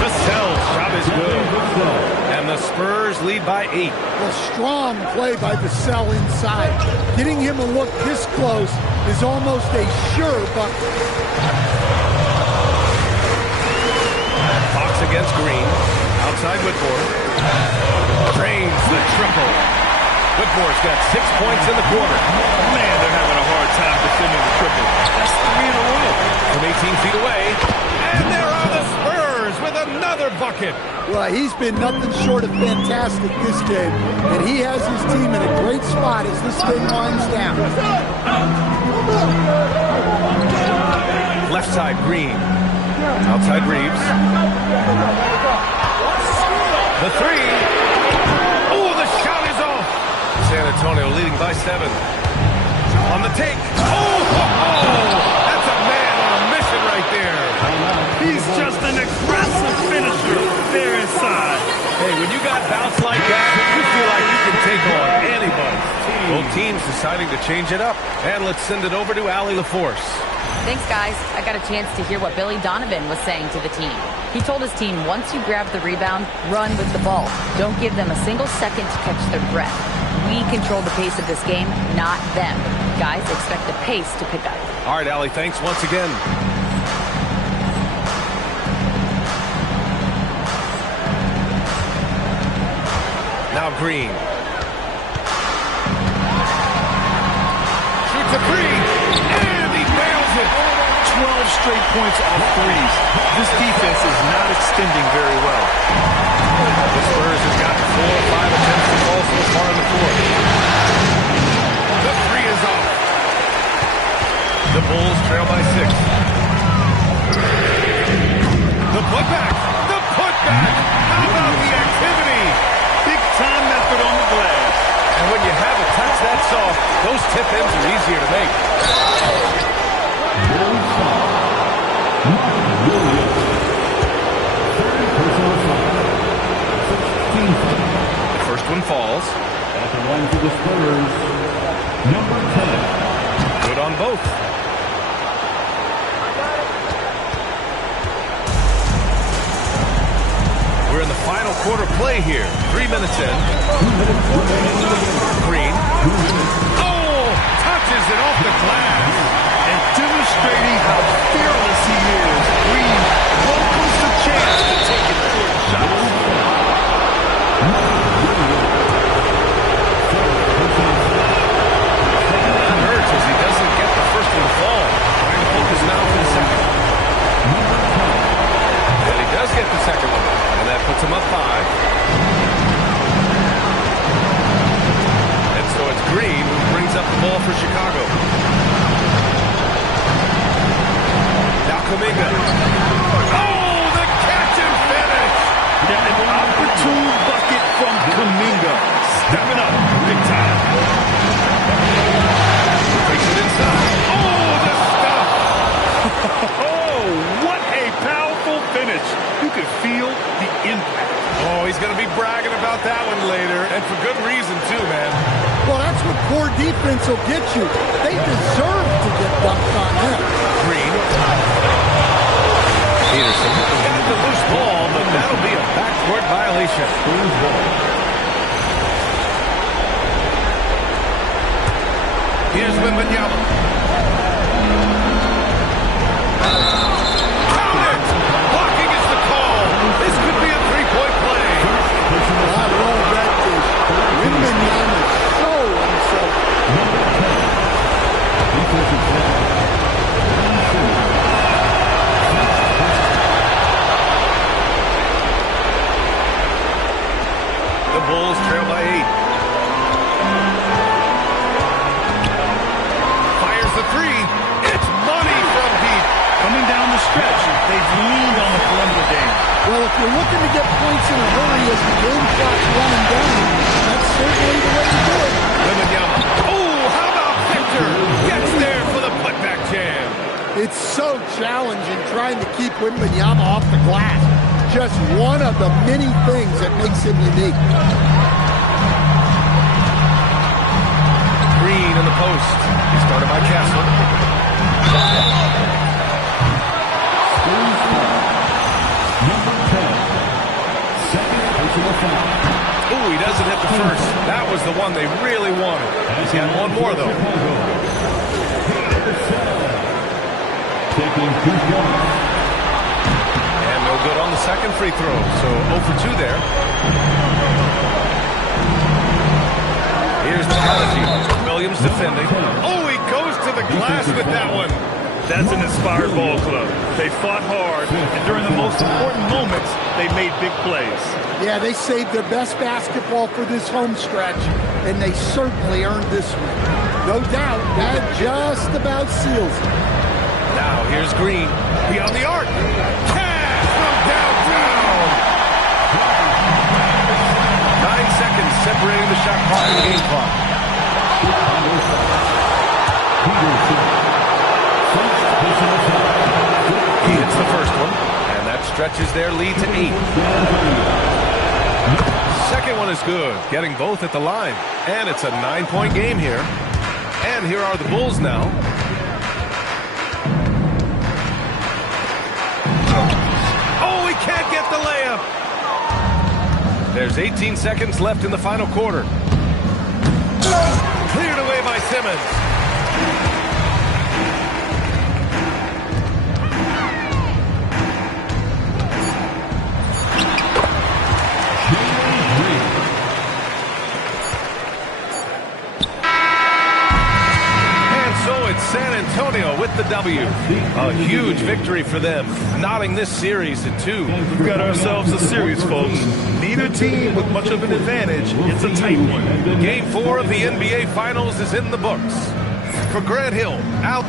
Vassell's shot is good. And the Spurs lead by 8. A strong play by Vassell inside. Getting him a look this close is almost a sure bucket. Fox against Green. Outside Whitmore. Drains the triple. Whitmore's got 6 points in the quarter. Man, they're having a hard time defending the triple. That's 3 in a row. From 18 feet away. And there are the Spurs with another bucket. Well, he's been nothing short of fantastic this game. And he has his team in a great spot as this thing winds down. Left side, Green. Outside, Reeves. The three. Oh, the shot is off. San Antonio leading by 7. On the take. That's a man on a mission right there. He's just an aggressive finisher there inside. Hey, when you got bounce like that, you feel like you can take on anybody. Both teams deciding to change it up. And let's send it over to Allie LaForce. Thanks, guys. I got a chance to hear what Billy Donovan was saying to the team. He told his team, once you grab the rebound, run with the ball. Don't give them a single second to catch their breath. We control the pace of this game, not them. Guys, expect the pace to pick up. All right, Allie, thanks once again. Now Green. Shoots a three, and he nails it. 12 straight points off threes. This defense is not extending very well. The Spurs have gotten 4 or 5 attempts to fall so far in the fourth. The three is off. The Bulls trail by 6. The putback. The putback. How about the activity? off. Those tip-ins are easier to make. The first one falls. At the line for the Spurs, number 10. Good on both. We're in the final quarter play here. 3 minutes in. Green. Oh! Touches it off the glass. And demonstrating how fearless he is. Green welcomes the chance to take important shots. That hurts as he doesn't get the first one to fall. Trying to focus now for the second. And he does get the second one. And that puts him up 5. And so it's Green who brings up the ball for Chicago. Now Kuminga. Oh, the catch and finish! Yeah, an opportune bucket from Kuminga. Stepping up big time. Takes it inside. Oh, the stuff! Oh, what a powerful finish. You can feel the impact. Oh, he's going to be bragging about that one later, and for good reason, too, man. Well, that's what poor defense will get you. They deserve to get dunked on them. Green. Peterson. Got the loose ball, but that'll be a backcourt violation. Here's Wembanyama. Blocking is the call. This could be a three-point play. I love that dish. Wembanyama so The Bulls trail by 8. Fires the three. It's money from deep. Coming down the stretch, they've leaned on the perimeter game. Well, if you're looking to get points in a hurry as the game clock's running down, that's certainly the way to do it. Wembanyama. Oh, how about Victor? Gets there for the putback jam. It's so challenging trying to keep Wembanyama off the glass. Just one of the many things that makes him unique. Green in the post. He started by Castle. Number 10. Second personal foul. Oh, he doesn't hit the first. That was the one they really wanted. He's got one more, though. Taking 2 points. And no good on the second free throw. So 0 for 2 there. Here's the penalty. Williams defending. Oh, he goes to the glass with that one. That's an inspired ball club. They fought hard, and during the most important moments, they made big plays. Yeah, they saved their best basketball for this home stretch, and they certainly earned this one. No doubt, that just about seals it. Now, here's Green. Beyond the arc. Cash from downtown. 9 seconds separating the shot clock and the game clock. He hits the first one, and that stretches their lead to 8. Second one is good, getting both at the line. And it's a 9-point game here. And here are the Bulls now. Oh, he can't get the layup. There's 18 seconds left in the final quarter. Cleared away by Simmons. San Antonio with the W. A huge victory for them, knotting this series in 2. We've got ourselves a series, folks. Neither team with much of an advantage. It's a tight one. Game 4 of the NBA Finals is in the books. For Grant Hill, out.